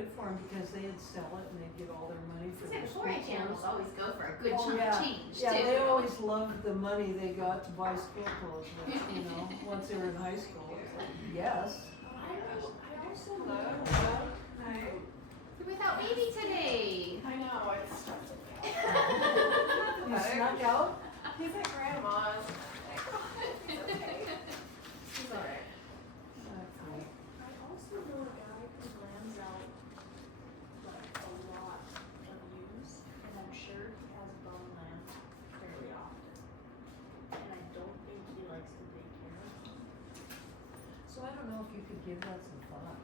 good for them because they'd sell it and they'd get all their money for their The school 4-H animals clothes. always go for a good Oh, chunk yeah. of change Yeah, too. they always loved the money they got to buy school clothes with, you know, once they were in high school. It's like, yes. I also Hello. Hi. You're without baby today. I know, it's You snuck out? He's at grandma's. He's okay. He's alright. Okay. I also know a guy who lambs out like a lot of ewes, and I'm sure he has bone lamb fairly often. And I don't think he likes to take care of them. So I don't know if you could give that some thought,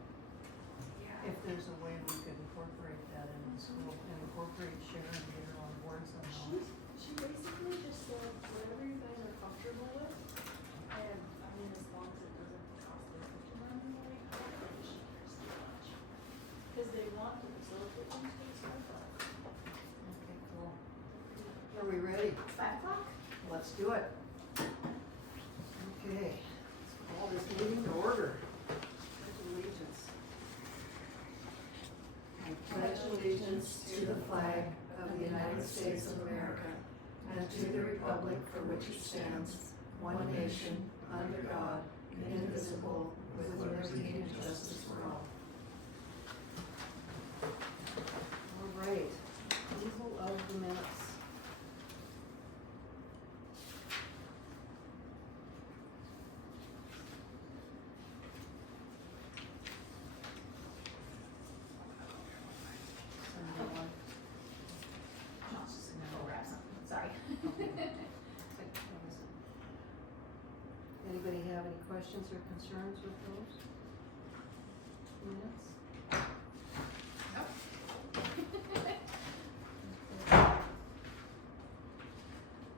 Yeah. if there's a way we could incorporate that into the school and incorporate Sharon and get her on board somehow. She basically just said whatever you guys are comfortable with, and I mean as long as it doesn't cost them too much, like I don't think she cares too much. Cause they want to facilitate things for the school, but Okay, cool. Are we ready? It's 5 o'clock. Let's do it. Okay, let's call this meeting to order. Pledge allegiance. I pledge allegiance to the flag of the United States of America and to the republic for which it stands, one nation, under God, indivisible, with liberty and justice for all. All right, approval of the minutes. Sunday one. No, it's just gonna go grab something. Sorry. Anybody have any questions or concerns with those minutes? Nope.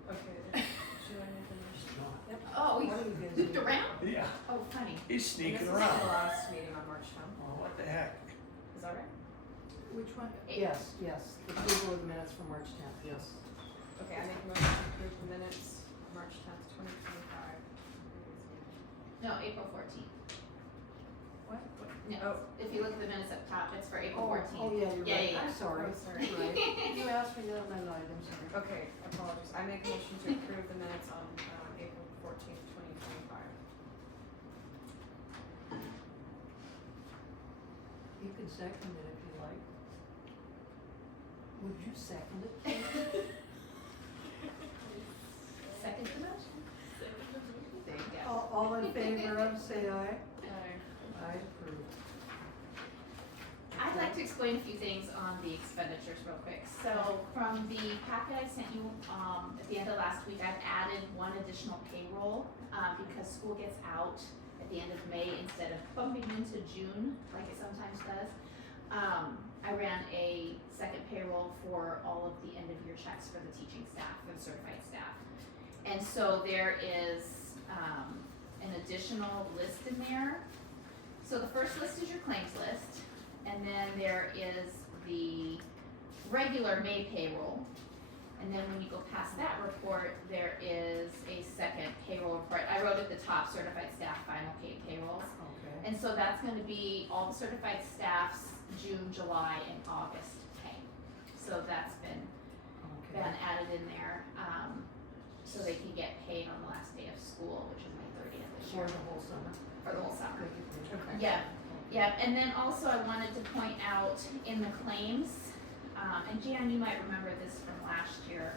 Okay, should I finish? Yep. Oh, we What are you guys looped doing? around? Yeah, Oh, funny. he's This sneaking was the around. last meeting on March 10th. Oh, what the heck? Is that right? Which one? Eight. Yes, yes, the approval of the minutes from March tenth, yes. Okay, I make a motion to approve the minutes, March 10th, 2025. No, April 14th. What? No, Oh. if you look at the minutes up top, it's for April Oh, 14th. oh, yeah, you're Yeah, right, yeah, I'm yeah. sorry. Oh, sorry. You're right. You asked me that, and I lied, I'm sorry. Okay, apologies. I make a motion to approve the minutes on April 14th, 2025. You can second it if you like. Would you second it? Kate? Second the motion. There you go. All in favor of, say aye. Aye. I approve. I'd like to explain a few things on the expenditures real quick. So from the packet I sent you, at the end of last week, I've added one additional payroll, because school gets out at the end of May instead of bumping into June like it sometimes does. I ran a second payroll for all of the end of year checks for the teaching staff, for the certified staff. And so there is, an additional list in there. So the first list is your claims list, and then there is the regular May payroll. And then when you go past that report, there is a second payroll report. I wrote at the top, certified staff final paid payrolls. Okay. And so that's gonna be all the certified staff's June, July, and August pay. So that's been Okay. added in there, so they can get paid on the last day of school, which is May 30th this For year, the whole summer. for the whole summer. Okay. Yeah, yeah, and then also I wanted to point out in the claims, and Jan, you might remember this from last year.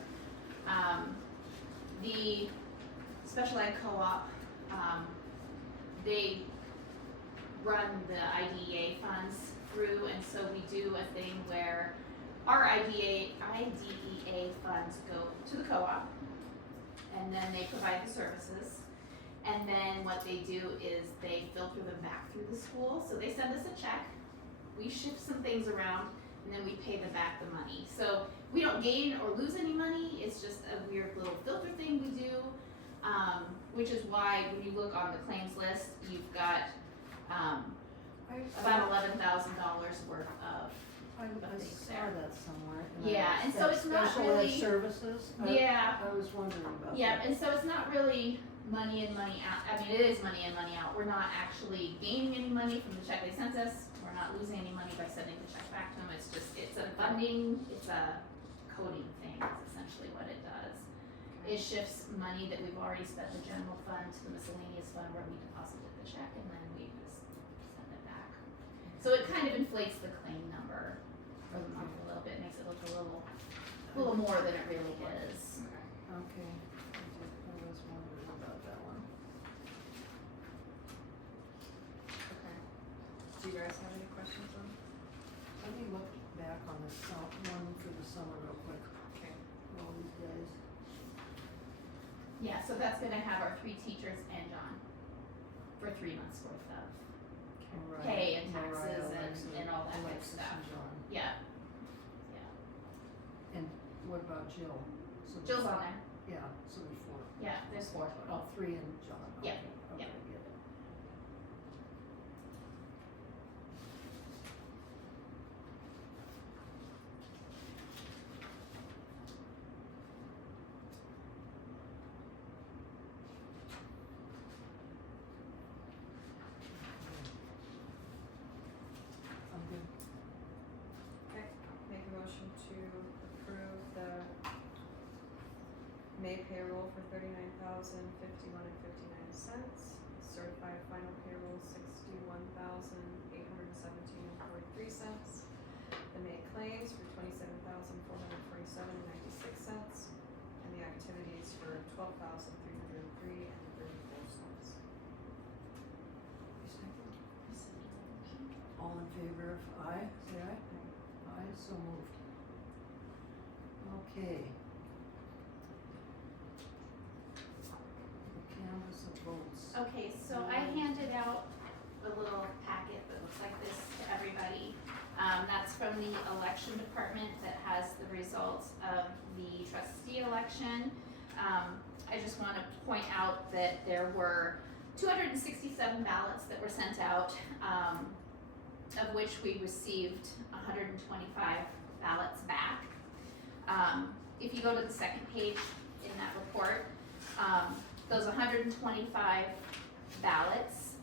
The special ed co-op, they run the IDEA funds through, and so we do a thing where our IDEA funds go to the co-op, and then they provide the services. And then what they do is they filter them back through the school, so they send us a check, we shift some things around, and then we pay them back the money. So we don't gain or lose any money, it's just a weird little filter thing we do, which is why when you look on the claims list, you've got, about $11,000 worth of, I things saw there. that somewhere. And Yeah, I- and so that it's not Special ed really- services? yeah. I was wondering about that. Yeah, and so it's not really money in, money out. I mean, it is money in, money out. We're not actually gaining any money from the check they sent us. We're not losing any money by sending the check funding, it's a coding thing, is essentially what it does. It shifts money that we've already spent in the general fund to the miscellaneous fund where we deposited the check and then we just send it back. So it kind of inflates the claim number for the month a little bit, makes it look a little more than it really is. Okay, I was wondering about that one. Okay. Do you guys have any questions on? Let me look back on this one for the summer real quick, Okay. all these days. Yeah, so that's gonna have our 3 teachers and John for 3 months worth of Mariah- pay and Mariah, taxes Alexis- and all that good Alexis stuff. and John. Yeah, And what about Jill? So Jill's on there. Yeah, so there's 4. Yeah, there's 4 total. Oh, 3 and John. Yeah, Okay, yeah. okay, good. I'm good. Okay, make a motion to approve the May payroll for $39,051.59. Certified final payroll $61,817.43. The May claims for $27,447.96. And the activities for $12,303.34. All in favor of aye, say aye. Aye, so moved. Okay. The canvas of votes. Okay, so I handed out a little packet that looks like this to everybody. That's from the election department that has the results of the trustee election. I just want to point out that there were 267 ballots that were sent out, of which we received 125 ballots back. If you go to the second page in that report, those 125 ballots,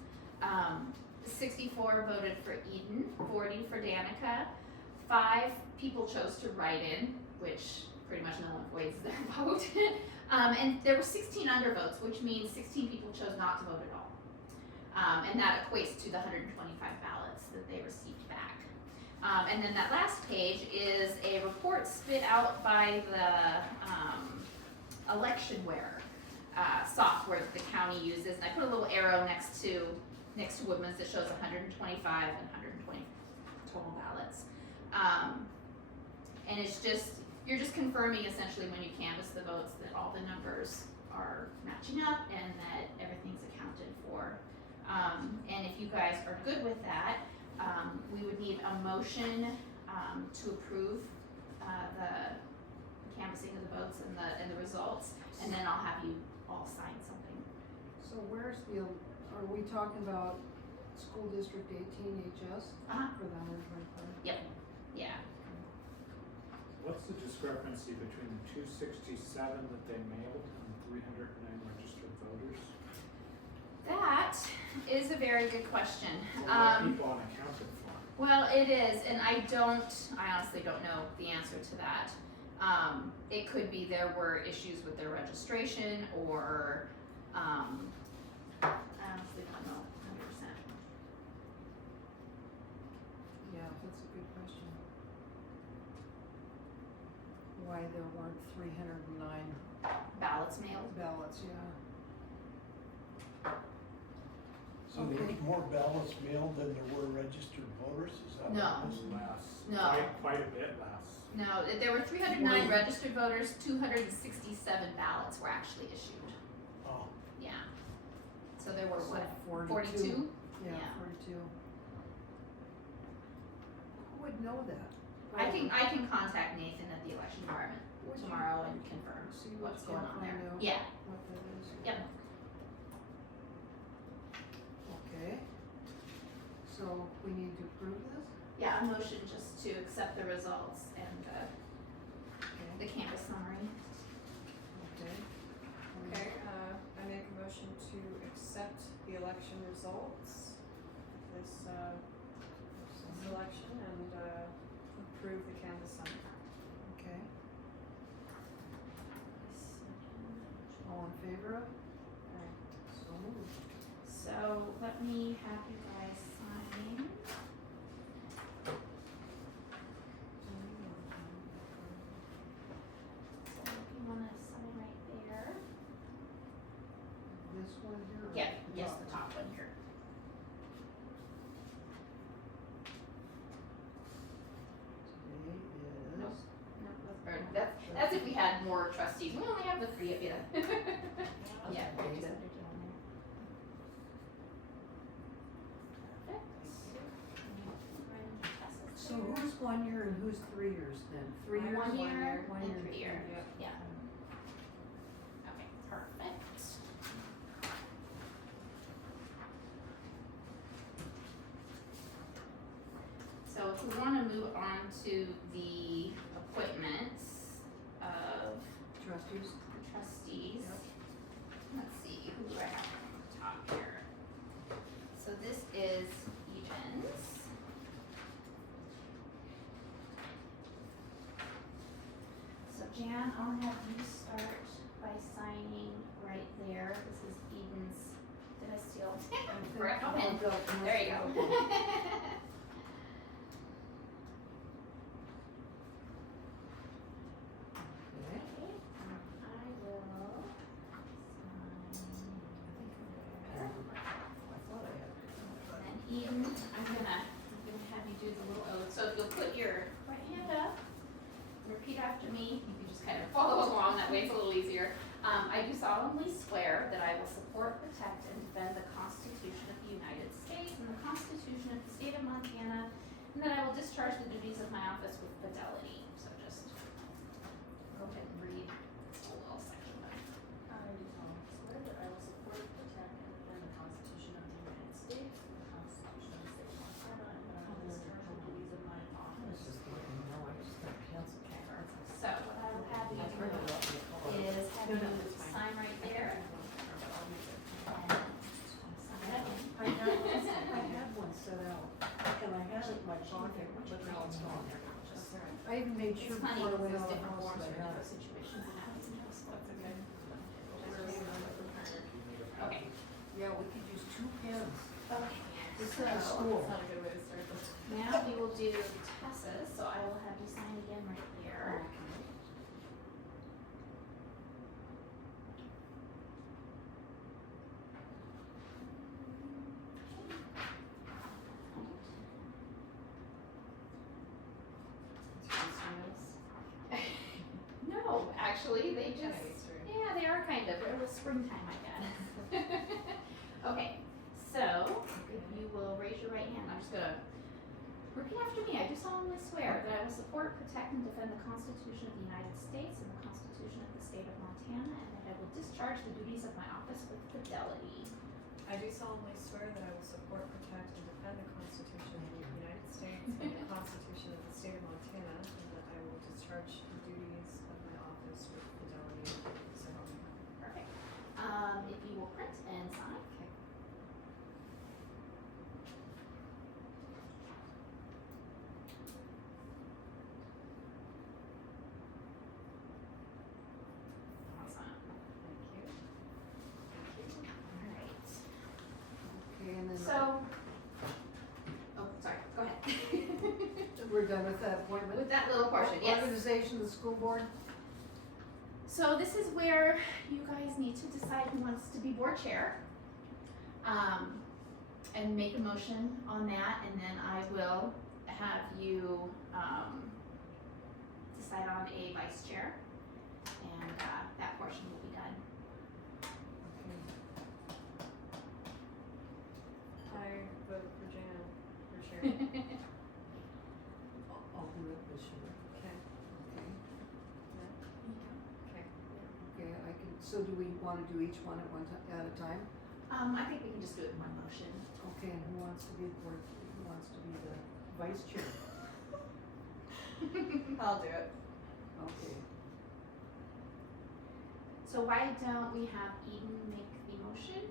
64 voted for Eden, 40 for Danica, 5 people chose to write in, which pretty much no one voids their vote. And there were 16 undervotes, which means 16 people chose not to vote at all. And that equates to the 125 ballots that they received back. And then that last page is a report spit out by the electionware software that the county uses. And I put a little arrow next to Woodman's that shows 125 and 120 total ballots. And it's just, you're just confirming essentially when you canvass the votes that all the numbers are matching up and that everything's accounted for. And if you guys are good with that, we would need a motion to approve the canvassing of the votes and the results, and then I'll have you all sign something. So where's are we talking about school district 18 HS for the 125? Yep. Yeah. What's the discrepancy between the 267 that they mailed and 309 registered voters? That is a very good question. What are people unaccounted for? Well, it is, and I honestly don't know the answer to that. It could be there were issues with their registration, or I honestly don't know 100%. Yeah, that's a good question. Why there weren't 309 Ballots mailed. ballots, yeah. So there was more ballots mailed than there were registered voters, is that No. what it is? Less. No. Quite a bit less. No, there were 309 registered voters, 267 ballots were actually issued. Oh, Yeah. So there were So what, 42? 42? Yeah, Yeah. 42. Who would know that? I can contact Nathan at the election department Would you tomorrow and confirm see what's what going on there. find out Yeah. What that is? Yep. Okay. So we need to approve this? Yeah, a motion just to accept the results and Okay. the campus summary. Okay. Okay, I make a motion to accept the election results of this election and approve approve the Canvas Summit. Okay. All in favor of? So moved. So let me have you guys sign. So if you wanna sign right there. This one here? or Yeah, the yes, top the one? top one here. Today is. Nope. No, that's if we had more trustees. We only have the 3 of you. Yeah. Okay. just under down there. Perfect. So who's 1 year and who's 3 years then? 3 years? 1 year One and year 3 year. Yep. Yeah. Okay, perfect. So if we wanna move on to the appointments of Trustees? the trustees. Yep. Let's see, who do I have from the top here? So this is Evans. So Jan, I'll have you start by signing right there. This is Eden's, did I steal? Right, Oh, pen. go. There you go. Okay. I will sign. I thought I had. And then Eden, I'm gonna have you do the little oath. So if you'll put your right hand up, and repeat after me. You can just kind of follow along. That way it's a little easier. I do solemnly swear that I will support, protect, and defend the Constitution of the United States and the Constitution of the State of Montana, and that I will discharge the duties of my office with fidelity. So just go ahead and read a little section. I do solemnly swear that I will support, protect, and defend the Constitution of the United States and the Constitution of the State of Montana, and that I will discharge the duties of my I was office. just looking, no, I just got pencil cards. So what I will have you I've heard do about the color. is have No, you no, it's fine. sign right there. And sign that in. I had one set out, and I had it in my pocket, but now it's gone. I even made It's sure funny before I because went there's out of the different house forms that for I had different it. situations and how it's knows what's okay. Okay. Okay. Yeah, we could use 2 pens. Okay. This is So school. That's not a good way to start this. now we will do Tessa's, so I will have you sign again right there. No, actually, they just, yeah, they are kind of, they're a little springtime, I guess. Okay, so if you will raise your right hand, I'm just gonna repeat after me. I do solemnly swear that I will support, protect, and defend the Constitution of the United States and the Constitution of the State of Montana, and that I will discharge the duties of my office with fidelity. I do solemnly swear that I will support, protect, and defend the Constitution of the United States and the Constitution of the State of Montana, and that I will discharge the duties of my office with fidelity. So help me God. Perfect. If you will print and sign. Awesome. Alright. Okay, and then So, oh, sorry, go ahead. we're done with that appointment. With that little portion, yes. Organization of the school board. So this is where you guys need to decide who wants to be board chair. And make a motion on that, and then I will have you, decide on a vice chair. And, that portion will be done. Okay. I vote for Jan for chair. I'll do it this year. Okay. Okay. Okay. Okay, I can, so do we wanna do each one at at a time? I think we can just do it in one motion. Okay, and who wants to be the board, who wants to be the vice chair? I'll do it. Okay. So why don't we have Eden make the motion?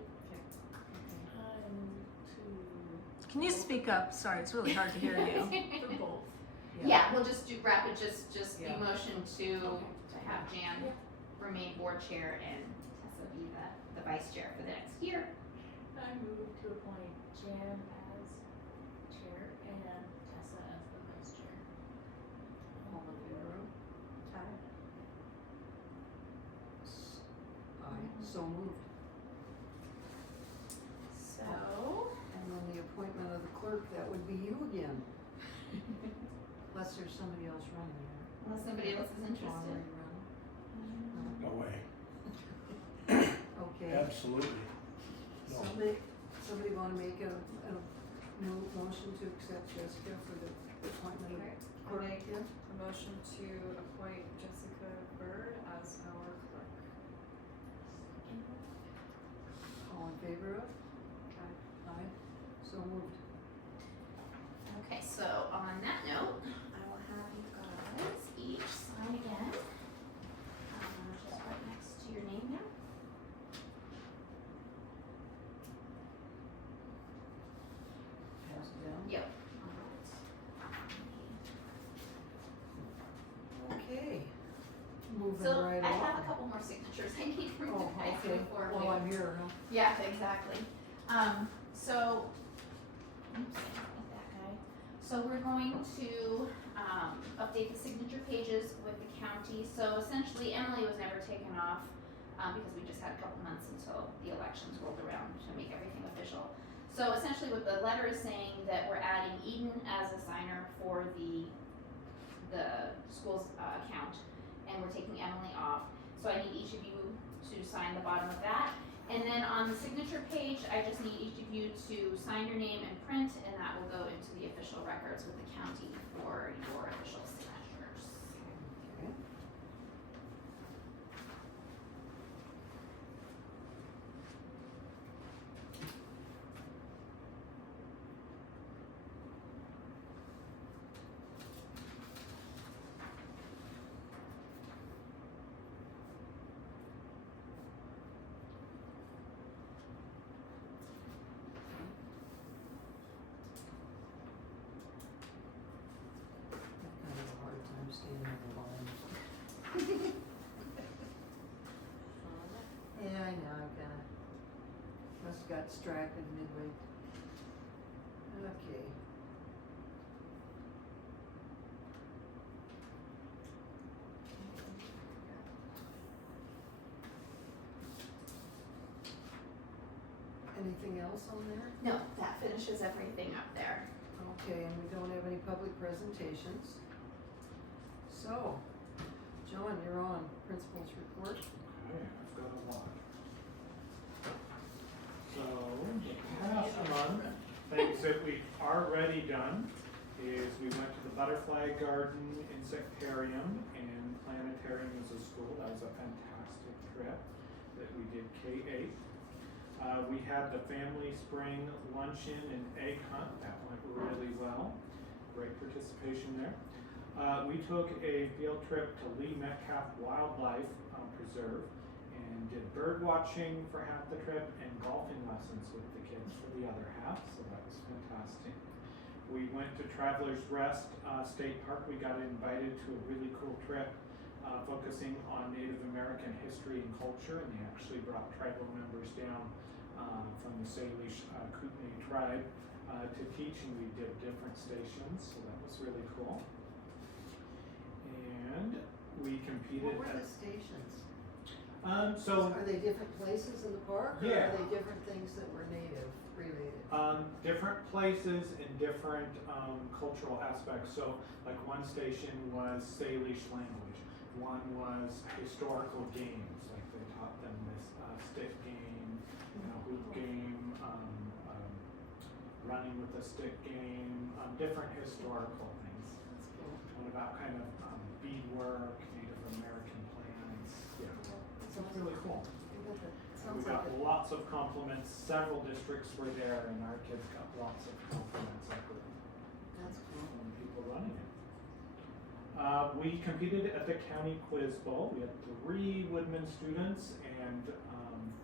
To, Can you speak up? Sorry, it's really hard to hear you. for both. Yeah, Yeah, we'll just do rapid, just the Yeah. motion to Okay. have Jan Yeah. remain board chair and Tessa be the vice chair for the next year. I move to appoint Jan as chair and Tessa as the vice chair. All in favor? Aye. Aye, so moved. So, And then the appointment of the clerk, that would be you again, unless there's somebody else running there. unless somebody else is interested. Already running. No way. Okay. Absolutely. No. Somebody wanna make a motion to accept Jessica for the appointment of Okay, I'll clerk make here? a motion to appoint Jessica Bird as our clerk. All in favor of? Aye, so moved. Okay, so on that note, I will have you guys each sign again. Just right next to your name there. Pass it down. Yep. Okay. Moving So right I along. have a couple more signatures I need from you Oh, guys okay, before we. well, I'm here, huh? Yeah, exactly. So, oops, with that guy. So we're going to, update the signature pages with the county. So essentially Emily was never taken off, because we just had a couple months until the elections rolled around to make everything official. So essentially what the letter is saying that we're adding Eden as a signer for the school's, account, and we're taking Emily off. So I need each of you to sign the bottom of that. And then on the signature page, I just need each of you to sign your name and print, and that will go into the official records with the county for your official signatures. Okay. I've kind of a hard time staying on the line. Yeah, I know, I've kinda, must've got distracted midway. Okay. Anything else on there? No, that finishes everything up there. Okay, and we don't have any public presentations. So, John, you're on, principal's report. Okay, I've got a lot. So, the past month, things that we've already done is we went to the butterfly garden, insectarium, and planetarium as a school. That was a fantastic trip that we did K-8. We had the family spring luncheon and egg hunt. That went really well. Great participation there. We took a field trip to Lee Metcalf Wildlife Preserve and did bird watching for half the trip and golfing lessons with the kids for the other half, so that was fantastic. We went to Travelers Rest State Park. We got invited to a really cool trip focusing on Native American history and culture, and they actually brought tribal members down from the Salish Kootenai tribe to teach, and we did different stations, so that was really cool. And we competed What were at, the stations? so Are they different places in the park, or Yeah. are they different things that were native related? different places and different cultural aspects. So like one station was Salish language, one was historical games, like they taught them this stick game, hoop game, running with a stick game, different historical things. That's cool. What about kind of beadwork, Native American plants? Yeah, it's really cool. We Sounds like got a, lots of compliments. Several districts were there, and our kids got lots of compliments that's cool. from people running it. We competed at the County Quiz Bowl. We had 3 Woodman students and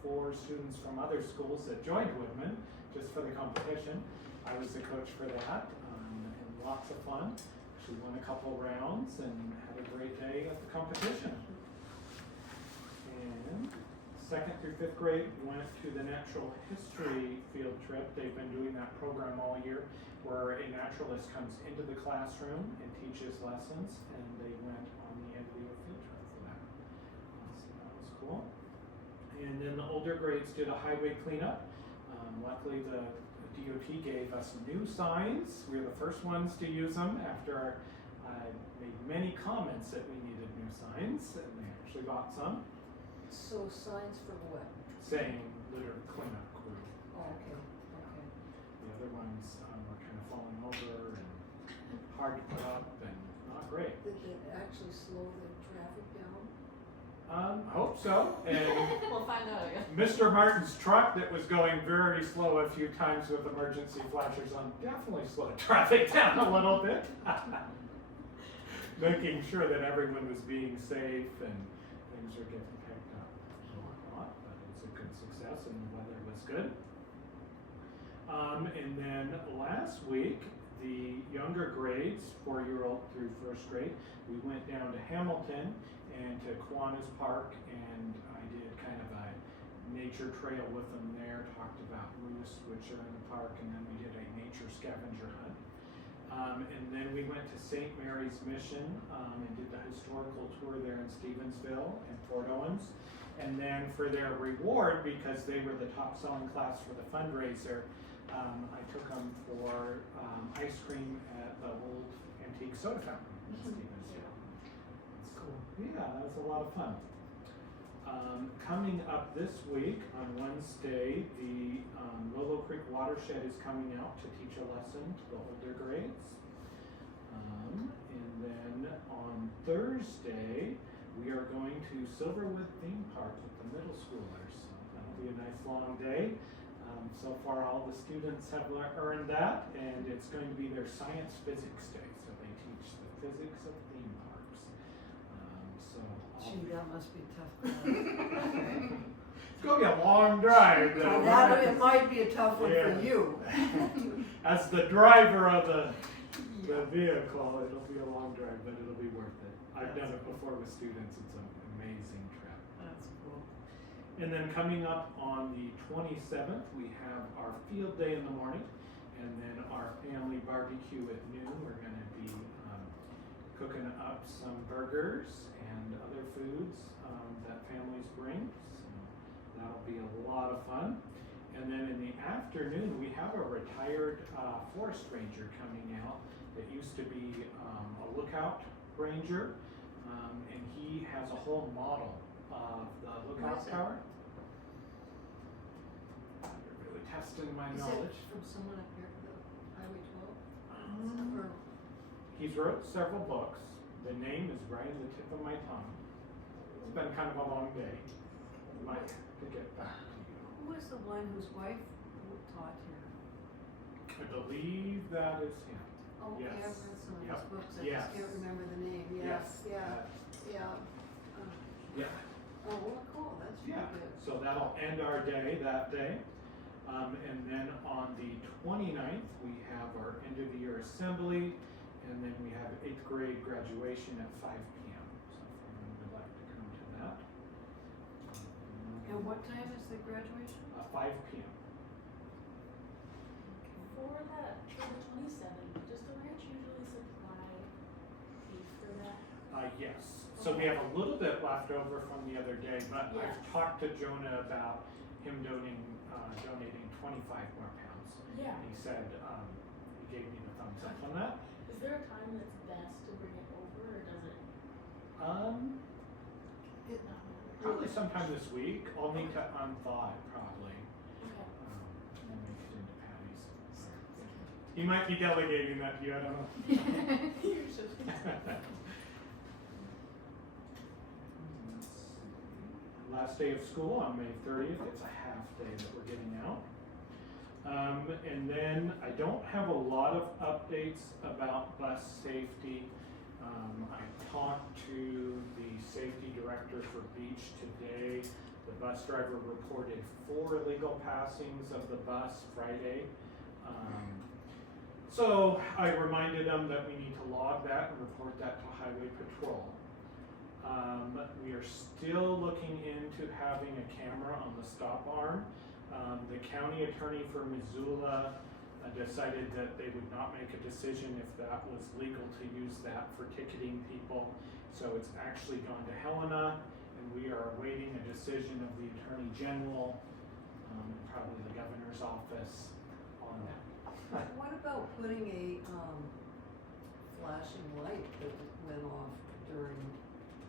4 students from other schools that joined Woodman just for the competition. I was the coach for that, and lots of fun. actually won a couple rounds and had a great day at the competition. And 2nd through 5th grade went to the natural history field trip. They've been doing that program all year where a naturalist comes into the classroom and teaches lessons, and they went on the end of the year field trip for that. So that was cool. And then the older grades did a highway cleanup. Luckily the DOT gave us new signs. We were the first ones to use them after I made many comments that we needed new signs, and they actually bought some. So signs for what? Saying litter cleanup crew. Oh, okay, okay. The other ones were kind of falling over and hard to put up and not great. Did it actually slow the traffic down? I hope so. And We'll find out, I guess. Mr. Martin's truck that was going very slow a few times with emergency flashers on definitely slowed traffic down a little bit. Making sure that everyone was being safe and things were getting picked up. But it's a good success and the weather was good. And then last week, the younger grades, 4-year-old through 1st grade, we went down to Hamilton and to Kiwanis Park, and I did kind of a nature trail with them there, talked about moose, which are in the park, and then we did a nature scavenger hunt. And then we went to St. Mary's Mission and did the historical tour there in Stevensville and Fort Owens. And then for their reward, because they were the top selling class for the fundraiser, I took them for ice cream at the old antique soda fountain in Stevensville. That's cool. Yeah, that was a lot of fun. Coming up this week on Wednesday, the Willow Creek Watershed is coming out to teach a lesson to the older grades. And then on Thursday, we are going to Silverwood Theme Park with the middle schoolers. So that'll be a nice long day. So far, all the students have earned that, and it's going to be their science physics day. So they teach the physics of theme parks. Gee, that must be a tough. It's going to be a long drive. Though, right? It might be a tough one Yeah. for you. As the driver of the vehicle, it'll be a long drive, but it'll be worth it. I've done it before with students. It's an amazing trip. That's cool. And then coming up on the 27th, we have our field day in the morning, and then our family barbecue at noon. We're going to be cooking up some burgers and other foods that families bring. So that'll be a lot of fun. And then in the afternoon, we have a retired forest ranger coming out that used to be a lookout ranger, and he has a whole model of the lookout tower. You're really testing my knowledge. Is it from someone up here, the Highway 12? Or He's wrote several books. The name is right on the tip of my tongue. It's been kind of a long day. Might have to get back to you. who was the one whose wife taught here? I believe that is him. Oh, yeah, I've Yes. read some of Yep. his books, I Yes. just can't remember the name, yes, yeah, yeah. Yeah. Oh, well, cool, that's really Yeah. good. So that'll end our day that day. And then on the 29th, we have our end of the year assembly, and then we have 8th grade graduation at 5 p.m. So if anyone would like to come to that. And what time is the graduation? 5 p.m. For the 27th, does the ranch usually supply beef for that? Yes. So we have a little bit left over from the other day, but Yes. I've talked to Jonah about him donating 25 more pounds. Yeah. And he said, he gave me the thumbs up on that. Is there a time that's best to bring it over, or does it It- not matter? Probably sometime this week. I'll need to unthaw it probably, Okay. and then make it into patties. He might be delegating that to you, I don't know. Usually. Last day of school on May 30th. It's a half day that we're getting out. And then I don't have a lot of updates about bus safety. I talked to the safety director for Beach today. The bus driver reported 4 illegal passings of the bus Friday. So I reminded them that we need to log that and report that to Highway Patrol. We are still looking into having a camera on the stop arm. The county attorney for Missoula decided that they would not make a decision if that was legal to use that for ticketing people. So it's actually gone to Helena, and we are awaiting a decision of the Attorney General, and probably the Governor's office on that. What about putting a, flashing light that went off during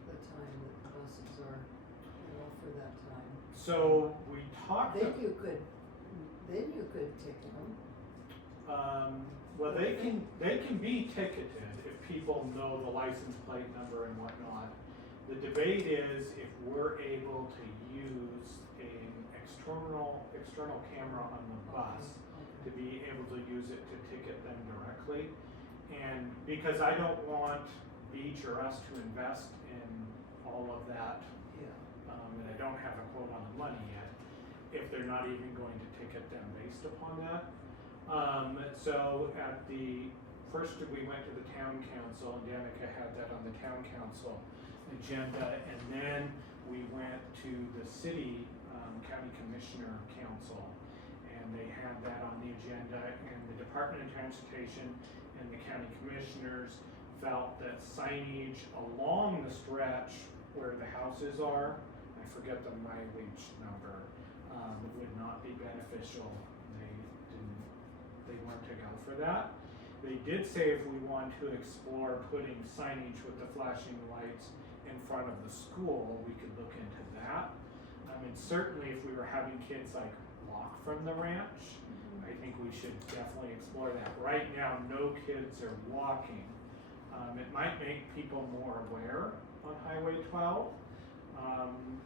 the time that the buses are, for that time? So we talked. Then you could ticket them. Well, they can be ticketed if people know the license plate number and whatnot. The debate is if we're able to use an external camera on the bus to be able to use it to ticket them directly. And because I don't want Beach or us to invest in all of that, and I don't have a quote on the money yet, if they're not even going to ticket them based upon that. So at the first, we went to the town council, and Danica had that on the town council agenda, and then we went to the city county commissioner council, and they had that on the agenda, and the Department of Transportation and the county commissioners felt that signage along the stretch where the houses are, I forget the mileage number, would not be beneficial. They weren't to go for that. They did say if we want to explore putting signage with the flashing lights in front of the school, we could look into that. I mean, certainly if we were having kids like walk from the ranch, I think we should definitely explore that. Right now, no kids are walking. It might make people more aware on Highway 12,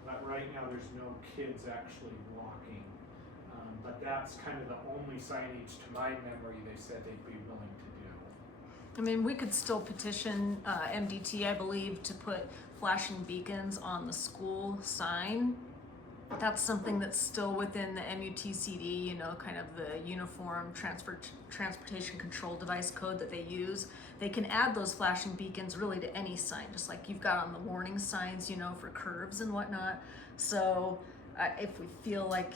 but right now there's no kids actually walking. But that's kind of the only signage to my memory they said they'd be willing to do. I mean, we could still petition MDT, I believe, to put flashing beacons on the school sign. That's something that's still within the MUTCD, you know, kind of the Uniform Transportation Control Device Code that they use. They can add those flashing beacons really to any sign, just like you've got on the warning signs, you know, for curves and whatnot. So if we feel like,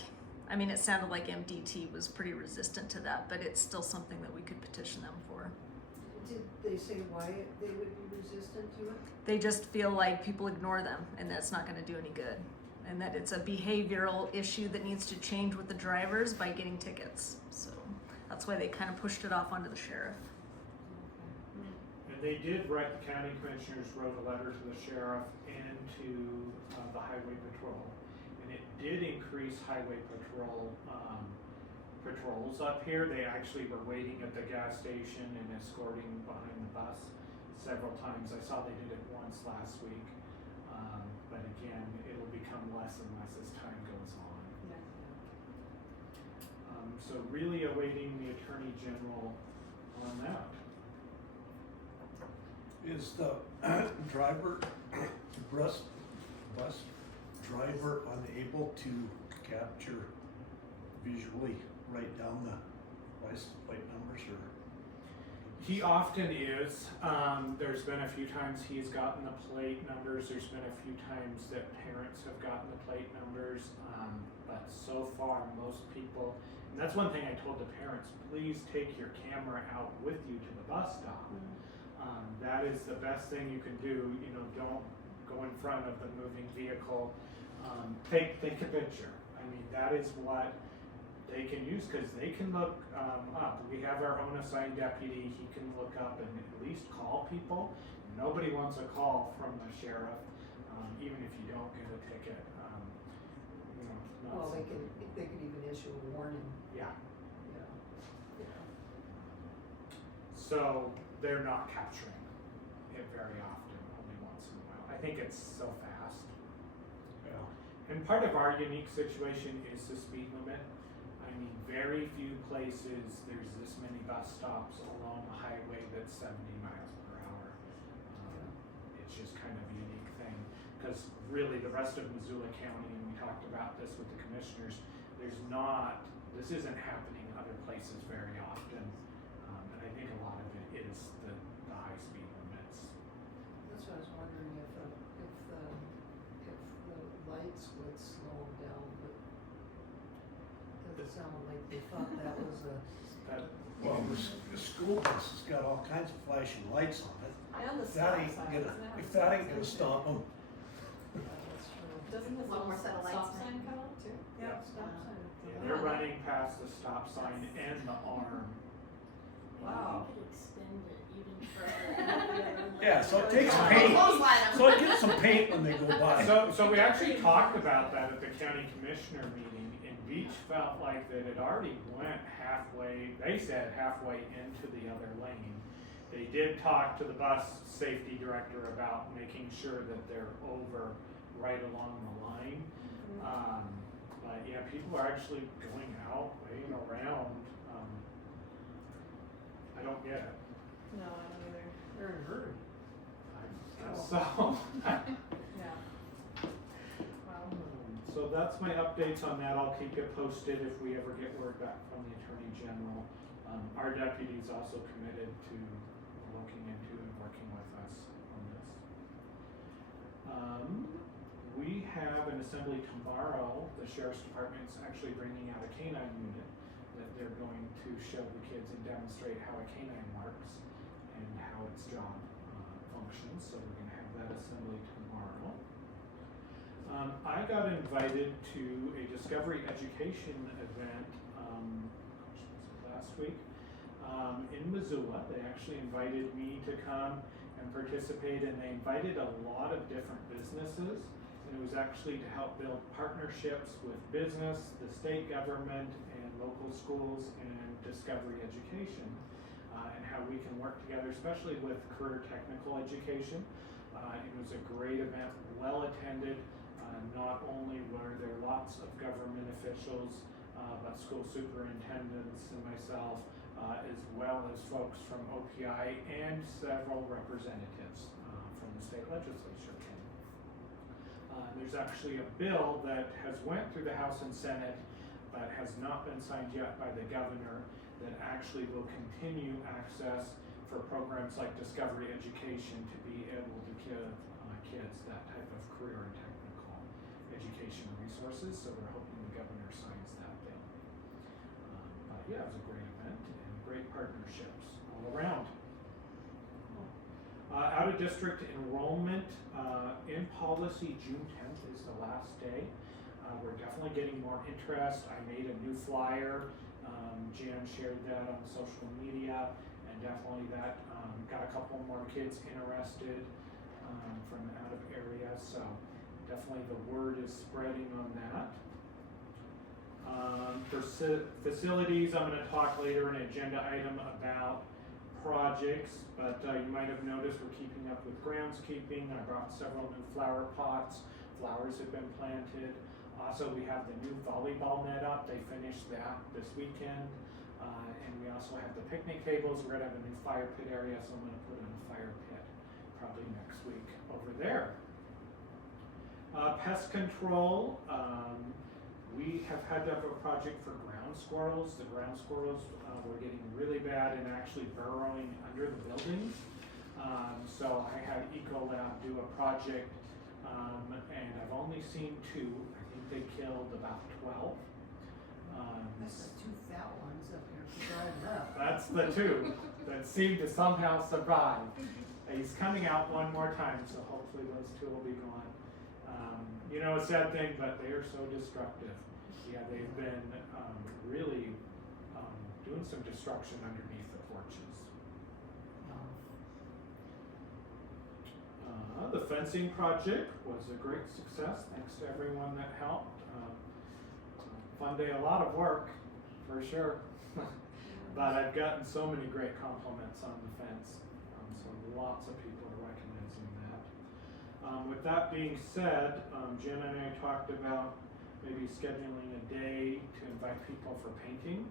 I mean, it sounded like MDT was pretty resistant to that, but it's still something that we could petition them for. Did they say why they would be resistant to it? They just feel like people ignore them and that's not gonna do any good. And that it's a behavioral issue that needs to change with the drivers by getting tickets. So that's why they kind of pushed it off onto the sheriff. And they did write, the county commissioners wrote a letter to the sheriff and to the highway patrol. And it did increase highway patrol patrols up here. They actually were waiting at the gas station and escorting behind the bus several times. I saw they did it once last week. But again, it'll become less and less as time goes on. So really awaiting the Attorney General on that. Is the driver, bus driver unable to capture visually, write down the license plate numbers, or? He often is. There's been a few times he's gotten the plate numbers. There's been a few times that parents have gotten the plate numbers. But so far, most people, and that's one thing I told the parents, please take your camera out with you to the bus stop. That is the best thing you can do. You know, don't go in front of the moving vehicle. Take a picture. I mean, that is what they can use, because they can look up. We have our own assigned deputy. He can look up and at least call people. Nobody wants a call from the sheriff, even if you don't get a ticket. You know, it's not Well, they something- could even issue a warning. Yeah. Yeah. So they're not capturing it very often, only once in a while. I think it's so fast. Yeah. And part of our unique situation is the speed limit. I mean, very few places there's this many bus stops along the highway that's 70 miles per hour. It's just kind of a unique thing, because really the rest of Missoula County, and we talked about this with the commissioners, this isn't happening other places very often. And I think replace the high speed limits. That's what I was wondering if the lights would slow them down, but it doesn't sound like they thought that was a. That, Well, the school bus has got all kinds of flashing lights on it. And the If stop that ain't sign, gonna, doesn't it have if a that stop ain't gonna sign? stop them, That's true. Doesn't this One more little set of stop lights sign now. come on too? Yeah. Stop sign. they're running past the stop sign and the arm. Wow. Maybe we could extend it even further. yeah, so it takes Yeah. paint, Clothesline 'em. so it gets some paint when they go by. So we actually talked about that at the county commissioner meeting, and Beach felt like that it already went halfway, they said halfway into the other lane. They did talk to the bus safety director about making sure that they're over right along the line. But yeah, people are actually going out, waiting around, I don't get it. No, I don't either. They're in a hurry. I guess so. Yeah. Wow. So that's my updates on that. I'll keep you posted if we ever get word back from the Attorney General. Our deputy's also committed to looking into and working with us on this. We have an assembly tomorrow. The Sheriff's Department's actually bringing out a canine unit that they're going to show the kids and demonstrate how a canine works and how its job functions. So we're going to have that assembly tomorrow. I got invited to a Discovery Education event last week in Missoula. They actually invited me to come and participate, and they invited a lot of different businesses. And it was actually to help build partnerships with business, the state government, and local schools and Discovery Education, and how we can work together, especially with career technical education. It was a great event, well attended. Not only were there lots of government officials, but school superintendents and myself, as well as folks from OPI and several representatives from the state legislature came. There's actually a bill that has went through the House and Senate, but has not been signed yet by the governor, that actually will continue access for programs like Discovery Education to be able to give kids that type of career and technical education resources. So we're hoping the governor signs that bill. But yeah, it was a great event and great partnerships all around. Out of district enrollment in policy, June 10th is the last day. We're definitely getting more interest. I made a new flyer. Jan shared that on social media, and definitely that got a couple more kids interested from out of area. So definitely the word is spreading on that. For facilities, I'm going to talk later in an agenda item about projects, but you might have noticed we're keeping up with groundskeeping. I brought several new flower pots. Flowers have been planted. Also, we have the new volleyball net up. They finished that this weekend. And we also have the picnic tables. We're going to have a new fire pit area, so I'm going to put in a fire pit probably next week over there. Pest control. We have had to have a project for ground squirrels. The ground squirrels were getting really bad and actually burrowing under the buildings. So I had Ecolab do a project, and I've only seen 2. I think they killed about 12. That's the 2 fat ones up here to drive left. That's the 2 that seem to somehow survive. He's coming out one more time, so hopefully those 2 will be gone. You know, a sad thing, but they are so destructive. Yeah, they've been really doing some destruction underneath the porches. The fencing project was a great success. Thanks to everyone that helped. Fun day, a lot of work, for sure. But I've gotten so many great compliments on the fence. So lots of people are recognizing that. With that being said, Jen and I talked about maybe scheduling a day to invite people for painting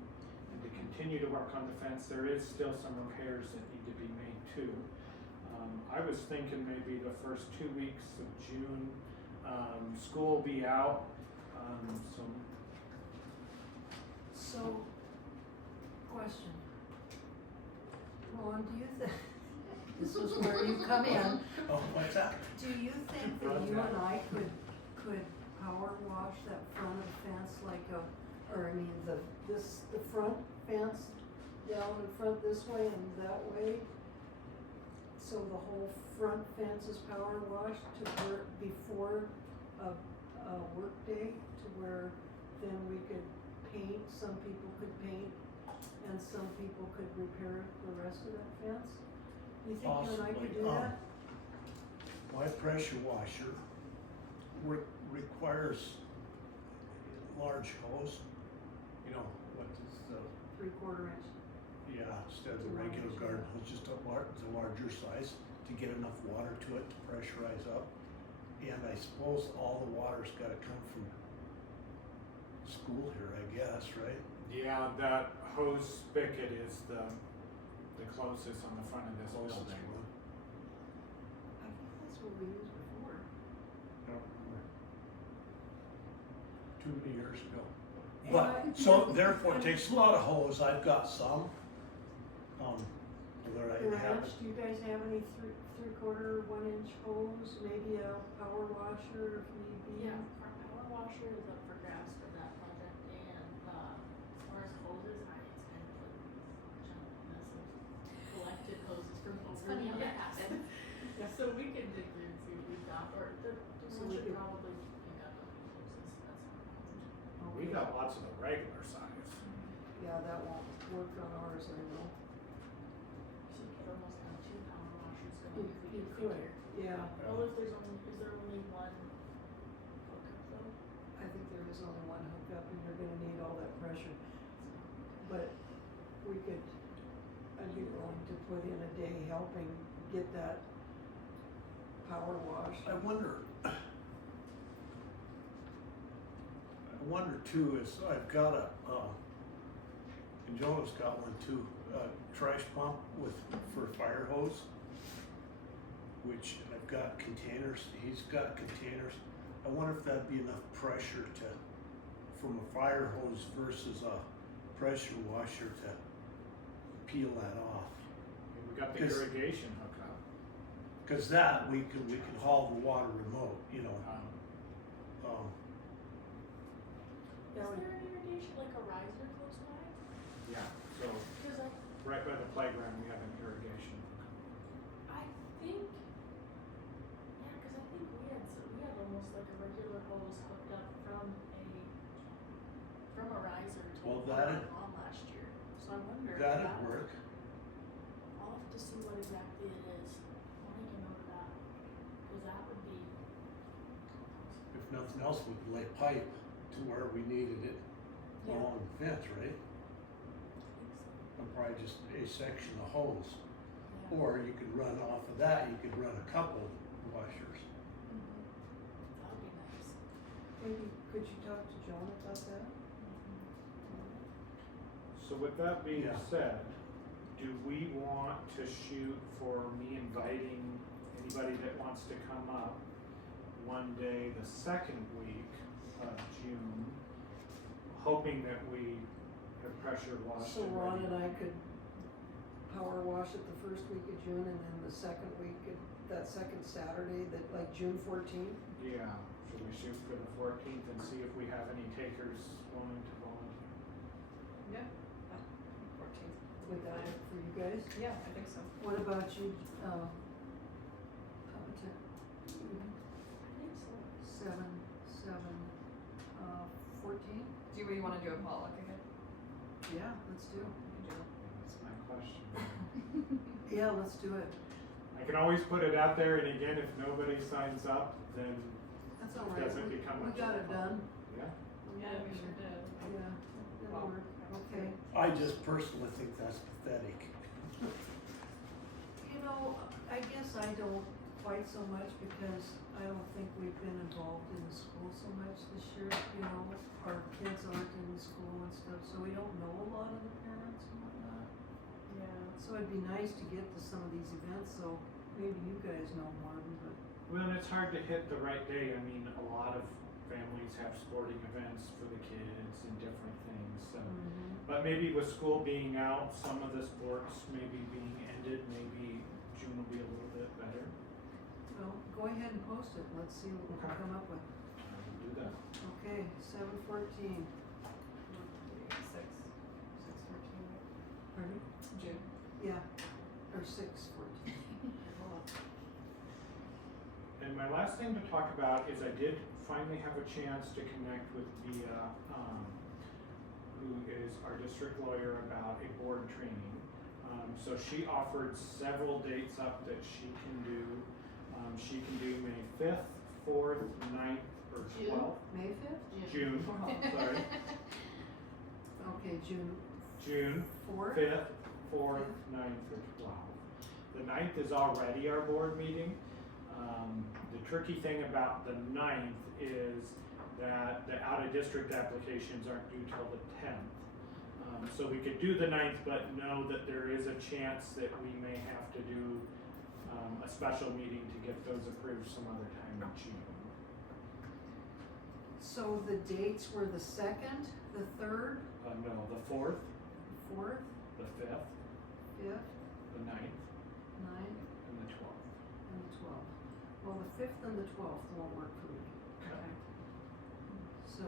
and to continue to work on the fence. There is still some repairs that need to be made too. I was thinking maybe the first 2 weeks of June, school will be out. So, question. Ron, do you think, this is where you come in, Oh, what's that? do you think that you and I could power wash that front of the fence like the front fence down in front this way and that way? So the whole front fence is power washed to where, before a work day, to where then we could paint, some people could paint, and some people could repair the rest of that fence? You think you and I could do Possibly, that? My pressure washer requires large hose, you know, what is the, 3/4 inch. yeah, instead of the regular garden hose, just the larger size to get enough water to it to pressurize up. And I suppose all the water's gotta come from school here, I guess, right? Yeah, that hose spigot is the closest on the front of this Closest building. one. I think that's what we used before. I don't remember. Too many years ago. And But, so therefore it takes a lot of hose, I've got some. Whether I have, Ranch, do you guys have any 3/4, 1 inch hose, maybe a power washer if need be? Yeah, our power washer is up for grabs for that project, and, as far as hoses, it's kind of a giant mess of collected hoses from over It's funny how the that years. happens. Yeah, so we can dig through and see what we've got, or the So one we should could- probably pick up the hoses, that's not We got lots of the regular size. Yeah, that won't work on ours, I know. So you could almost have 2 power washers You, going if we you could could, figure. yeah, Well, if there's only, is there only one hookup though? I think there is only one hookup and you're gonna need all that pressure. But we could, I'd be willing to put in a day helping get that power washed. I wonder too, is I've got and Jonah's got one too, trash pump for fire hose, which I've got containers, he's got containers. I wonder if that'd be enough pressure from a fire hose versus a pressure washer to peel that off. We got the 'Cause- irrigation hookup. Cause that, we can haul the water remote, you know, That Is would- there an irrigation, like a riser close by? Yeah, so Cause right by the playground, we have an irrigation. I think, yeah, cause I think we had almost like a regular hose hooked up from a riser to Well, the that'd- on last year. So I wonder if that'd that, work. I'll have to see what exactly it is. I'll make a note of that, cause that would be, If nothing else, we could lay pipe to where we needed it yeah, along the fence, right? I think so, And probably just a section of hose. yeah. Or you could run off of that, you could run a couple washers. Mhm. That would be nice. Maybe, could you talk to John about that? So with that being Yeah. said, do we want to shoot for me inviting anybody that wants to come up one day the second week of June, hoping that we have pressure washed So and Ron ready? and I could power wash it the first week of June and then the second week, that second Saturday, that like June 14th? Yeah, should we shoot for the 14th and see if we have any takers willing to volunteer? Yeah. 14th. Would that work for you guys? Yeah, I think so. What about you, I think so. 14? Do you wanna do a potluck again? Yeah, let's do it. We can do That's my question. Yeah, let's do it. I can always put it out there, and again, if nobody signs up, then That's all it right. doesn't become We much got of a it problem. done. Yeah, Yeah, we sure did. Yeah, that'll work. Okay. I just personally think that's pathetic. You know, I guess I don't quite so much because I don't think we've been involved in the school so much this year. You know, our kids aren't in school and stuff, so we don't know a lot of the parents and whatnot. Yeah. So it'd be nice to get to some of these events, so maybe you guys know more, but well, and it's hard to hit the right day. I mean, a lot of families have sporting events for the kids and different things, so. Mhm. But maybe with school being out, some of the sports maybe being ended, maybe June will be a little bit better. Well, go ahead and post it, let's see what we can Okay. come up with. I will do that. Okay, 7:14, 6/14, pardon? June. Yeah, or 6:14. And my last thing to talk about is I did finally have a chance to connect with Via, who is our district lawyer, about a board training. So she offered several dates up that she can do. She can do May 5th, 4th, 9th, or June? 12th. May 5th? June, sorry. Okay, June June 4th? 5th, 4th, 9th, or 12th. The 9th is already our board meeting. The tricky thing about the 9th is that the out-of-district applications aren't due till the 10th. So we could do the 9th, but know that there is a chance that we may have to do a special meeting to get those approved some other time in June. So the dates were the 2nd, the 3rd, No, the 4th, 4th, the 5th, 5th, the 9th, 9th, and the 12th. and the 12th. Well, the 5th and the 12th won't work for me. Okay. So,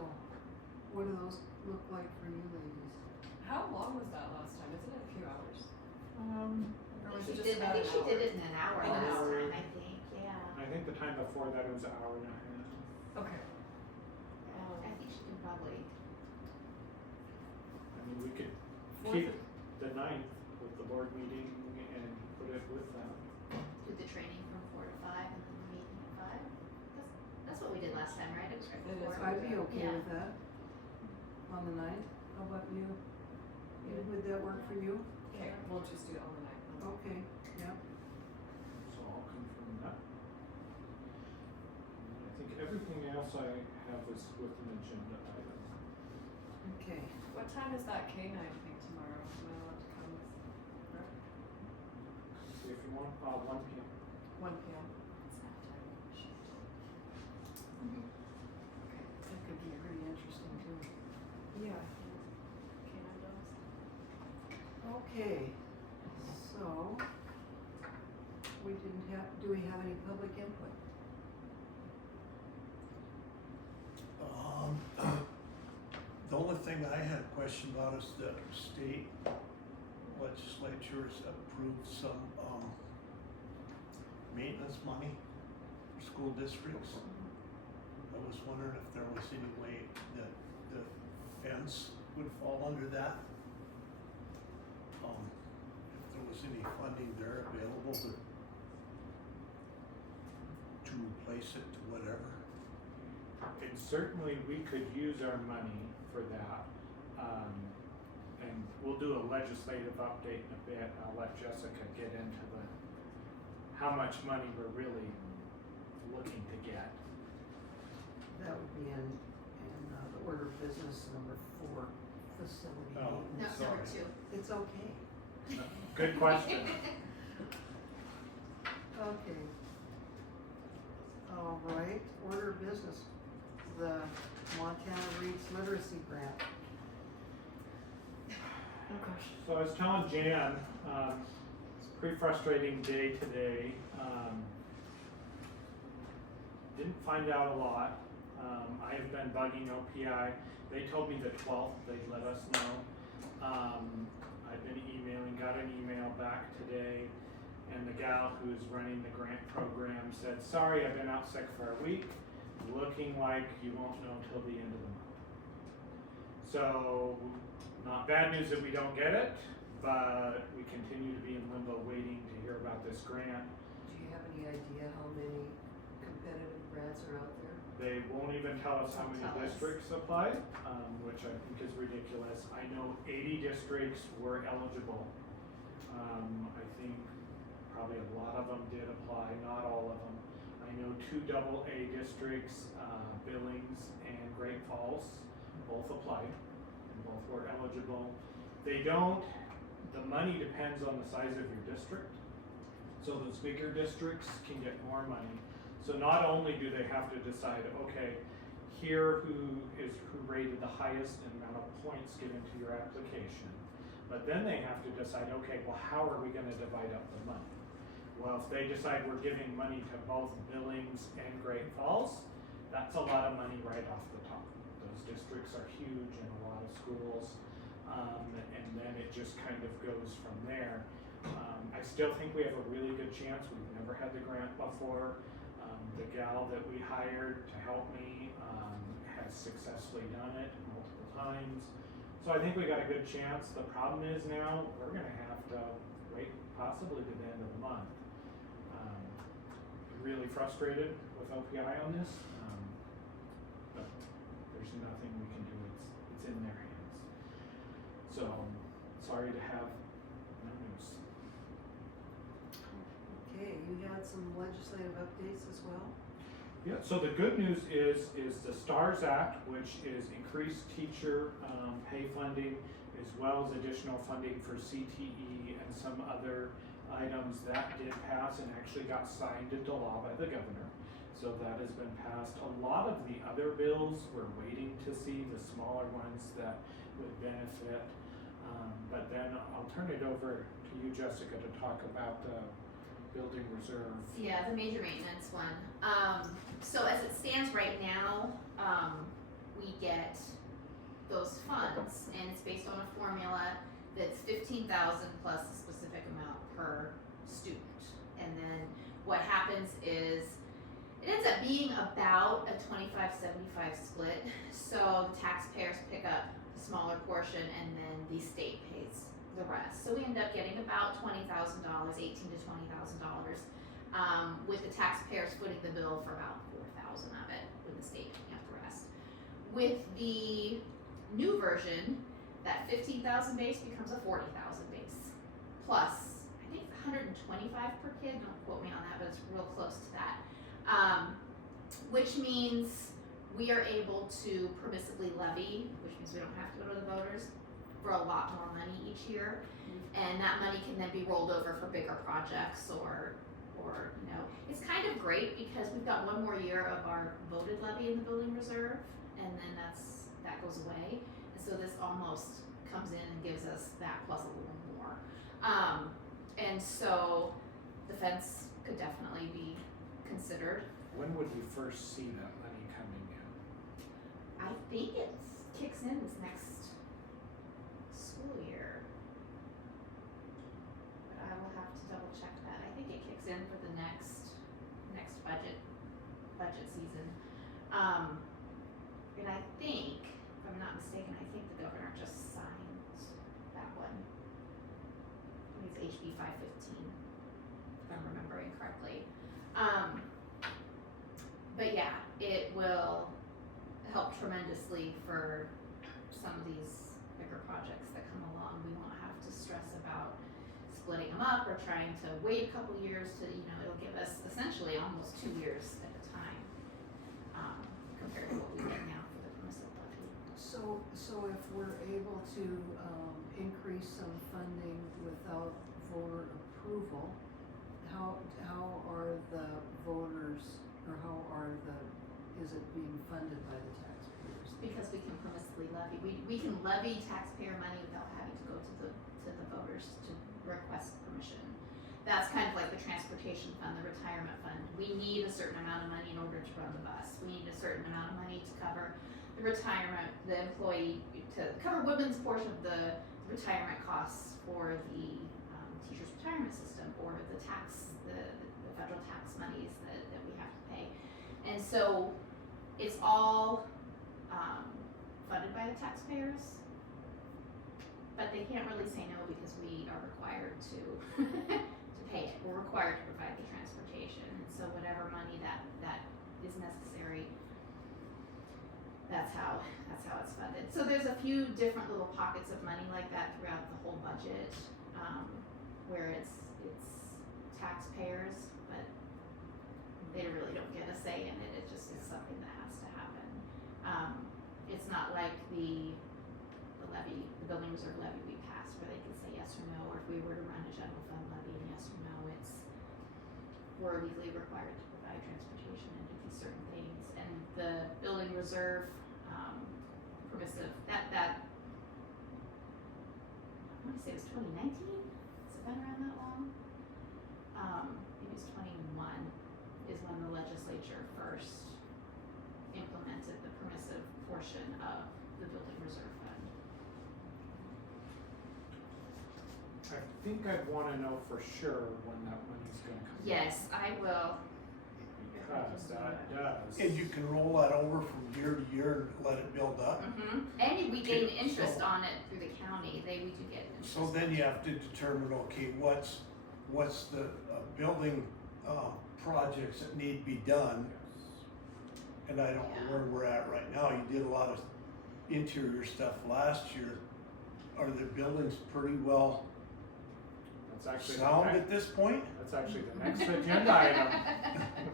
what do those look like for you ladies? How long was that last time? Isn't it a few hours? Or was She it just did, I about think an she hour? did it in an hour An last hour. time, I think, yeah. I think the time before that it was an hour and a half. Okay. I think she can probably, I mean, we could Fourth keep of- the 9th with the board meeting and put it with that. do the training from 4 to 5 and then the meeting at 5. That's what we did last time, right? It was right It is. before. I'd be okay Yeah. with that. On the 9th, how about you? Would that work for you? Okay, we'll just do it on the 9th. Okay, yeah. So I'll confirm that. And I think everything else I have is with an agenda item. Okay. What time is that K9 thing tomorrow? Am I allowed to come with her? See if you want, 1 p.m. 1 p.m. It's not time. Okay. That could be pretty interesting too. Yeah. K9 dogs. Okay, so, do we have any public input? The only thing I had a question about is the state legislature's approved some, maintenance money for school districts. I was wondering if there was any way that the fence would fall under that? If there was any funding there available to replace it to whatever. And certainly we could use our money for that. And we'll do a legislative update in a bit. I'll let Jessica get into how much money we're really looking to get. That would be in the order of business number 4, facility Oh. No, maintenance. it's number Sorry. 2. It's okay. Good question. Okay. All right, order of business, the Montana Reads Literacy Grant. Oh gosh. So I was telling Jan, it's a pretty frustrating day today. Didn't find out a lot. I have been bugging OPI. They told me the 12th, they'd let us know. I've been emailing, got an email back today, and the gal who's running the grant program said, sorry, I've been out sick for a week. Looking like you won't know till the end of the month. So, not bad news that we don't get it, but we continue to be in limbo waiting to hear about this grant. Do you have any idea how many competitive grants are out there? They won't even tell us how many Tell us. districts applied, which I think is ridiculous. I know 80 districts were eligible. I think probably a lot of them did apply, not all of them. I know 2 AA districts, Billings and Great Falls, both applied and both were eligible. They don't, the money depends on the size of your district. So those bigger districts can get more money. So not only do they have to decide, okay, here who rated the highest amount of points given to your application. But then they have to decide, okay, well, how are we gonna divide up the money? Well, if they decide we're giving money to both Billings and Great Falls, that's a lot of money right off the top. Those districts are huge in a lot of schools, and then it just kind of goes from there. I still think we have a really good chance. We've never had the grant before. The gal that we hired to help me has successfully done it multiple times. So I think we got a good chance. The problem is now we're gonna have to wait possibly to the end of the month. Really frustrated with OPI on this, but there's nothing we can do. It's in their hands. So sorry to have no news. Okay, you had some legislative updates as well? Yeah, so the good news is the STARS Act, which is increased teacher pay funding as well as additional funding for CTE and some other items that did pass and actually got signed into law by the governor. So that has been passed. A lot of the other bills we're waiting to see, the smaller ones that would benefit. But then I'll turn it over to you, Jessica, to talk about the building reserve. Yeah, the major maintenance one. So as it stands right now, we get those funds, and it's based on a formula that's 15,000 plus a specific amount per student. And then what happens is it ends up being about a 25-75 split. So the taxpayers pick up the smaller portion, and then the state pays the rest. So we end up getting about $20,000, $18,000 to $20,000, with the taxpayers footing the bill for about 4,000 of it, with the state picking up the rest. With the new version, that 15,000 base becomes a 40,000 base, plus I think it's 125 per kid. Don't quote me on that, but it's real close to that. Which means we are able to permissibly levy, which means we don't have to go to the voters for a lot more money each year, and that money can then be rolled over for bigger projects or you know, it's kind of great because we've got one more year of our voted levy in the building reserve, and then that goes away. So this almost comes in and gives us that plus a little more. And so the fence could definitely be considered. When would we first see that money coming in? I think it kicks in this next school year. But I will have to double check that. I think it kicks in for the next budget season. And I think, if I'm not mistaken, I think the governor just signed that one. I think it's HB 515, if I'm remembering correctly. But yeah, it will help tremendously for some of these bigger projects that come along. We won't have to stress about splitting them up or trying to wait a couple years to, you know, it'll give us essentially almost 2 years at a time, compared to what we get now for the permissive levy. So if we're able to increase some funding without voter approval, how are the voters, or is it being funded by the taxpayers? Because we can permissibly levy, we can levy taxpayer money without having to go to the voters to request permission. That's kind of like the transportation fund, the retirement fund. We need a certain amount of money in order to run the bus. We need a certain amount of money to cover the retirement, the employee, to cover Woodman's portion of the retirement costs for the teacher's retirement system, or the federal tax monies that we have to pay. And so it's all funded by the taxpayers, but they can't really say no because we are required to to pay it. We're required to provide the transportation, and so whatever money that is necessary, that's how it's funded. So there's a few different little pockets of money like that throughout the whole budget, where it's taxpayers, but they really don't get a say in it. It just is something that has to happen. It's not like the levy, the building reserve levy we passed, where they can say yes or no, or if we were to run a general fund levy, and yes or no, we're legally required to provide transportation and do these certain things. And the building reserve reserve, permissive, that, I wanna say it was 2019, has it been around that long? Maybe it's 21 is when the legislature first implemented the permissive portion of the building reserve fund. I think I'd wanna know for sure when that money's gonna come. Yes, I will. Because that does. And you can roll that over from year to year and let it build up. And we gain Okay, interest so- on it through the county, we do get interest. So then you have to determine, okay, what's the building projects that need to be done? And I don't know where we're at right now. You did a lot of interior stuff last year. Are the buildings pretty well That's actually sound the at next, this point? that's actually the next agenda item.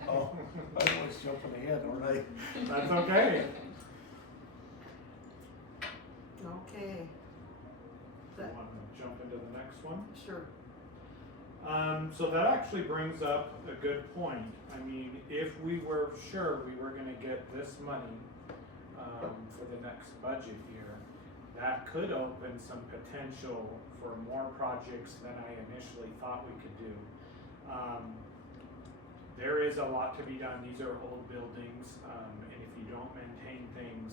Oh, I was jumping ahead, aren't I? That's okay. Okay. You That, want to jump into the next one? sure. So that actually brings up a good point. I mean, if we were sure we were gonna get this money, for the next budget year, that could open some potential for more projects than I initially thought we could do. There is a lot to be done. These are old buildings, and if you don't maintain things,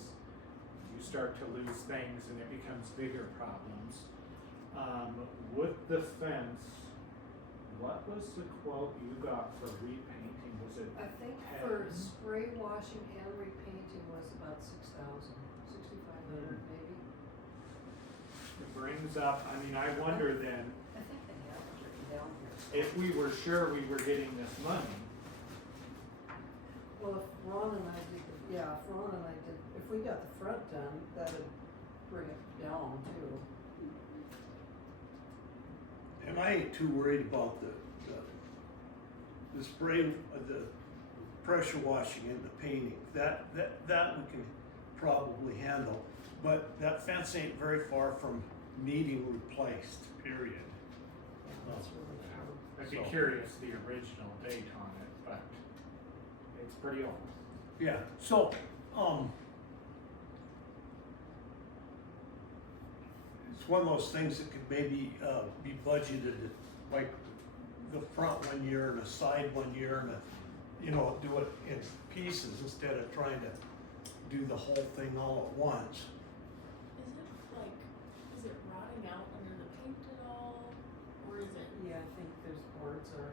you start to lose things and it becomes bigger problems. With the fence, what was the quote you got for repainting? Was it I think for 10? spray washing and repainting was about 6,000, 6,500 maybe. It brings up, I mean, I wonder then, I think they have it written down here. if we were sure we were getting this money, Well, if Ron and I did, if we got the front done, that'd bring it down too. And I ain't too worried about the spray, the pressure washing and the painting. That we can probably handle. But that fence ain't very far from needing replaced, period. Yeah, that's really true. I'd be So- curious the original date on it, but it's pretty old. Yeah, so, it's one of those things that could maybe, be budgeted, like the front one year and the side one year and do it in pieces instead of trying to do the whole thing all at once. Is it rotting out under the paint at all, or is it Yeah, I think those boards are,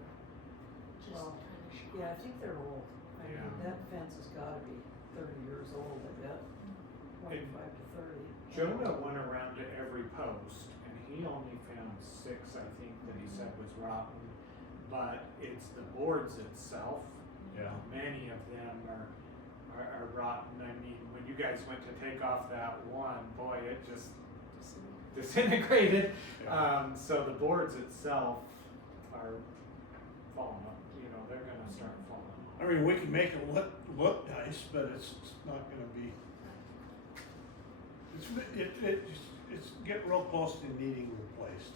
just Well, kind of shot? yeah, I think they're old. I mean, Yeah. that fence has gotta be 30 years old, I bet, 25 to 30. Jonah went around to every post and he only found 6, I think, that he said was rotten. But it's the boards itself. Yeah. Many of them are rotten. I mean, when you guys went to take off that one, boy, it just disintegrated. So the boards itself are falling up, they're gonna start falling off. I mean, we can make it look nice, but it's not gonna be. It's getting real close to needing replaced.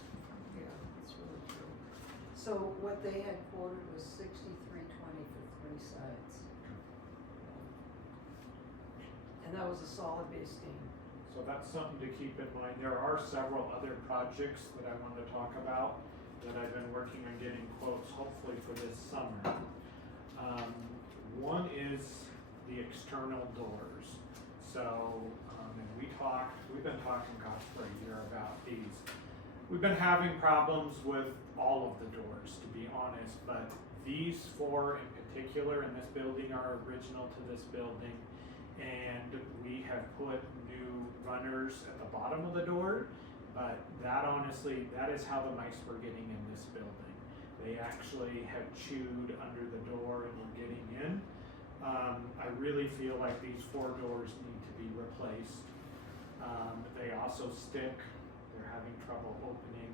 Yeah, that's really true. So what they had quoted was 6320 for 3 sides. And that was a solid base game. So that's something to keep in mind. There are several other projects that I wanted to talk about that I've been working on getting quotes, hopefully for this summer. One is the external doors. So, and we've been talking, gosh, for a year about these. We've been having problems with all of the doors, to be honest, but these 4 in particular in this building are original to this building. And we have put new runners at the bottom of the door, but that is how the mice were getting in this building. They actually have chewed under the door and were getting in. I really feel like these 4 doors need to be replaced. They also stick, they're having trouble opening.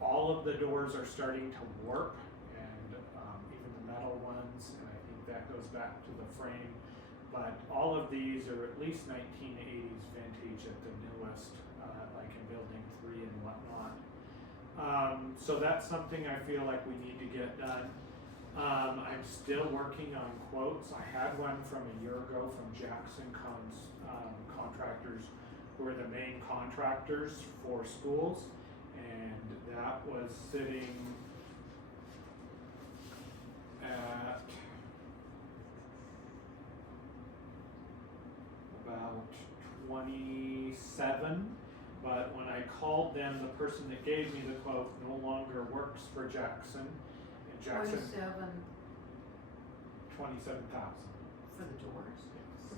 All of the doors are starting to warp, and even the metal ones, and I think that goes back to the frame. But all of these are at least 1980s vintage at the newest, like in building 3 and whatnot. So that's something I feel like we need to get done. I'm still working on quotes. I had one from a year ago from Jackson Contractors, who are the main contractors for schools, and that was sitting at about 27. But when I called them, the person that gave me the quote no longer works for Jackson. And Jackson, 27,000. For the doors?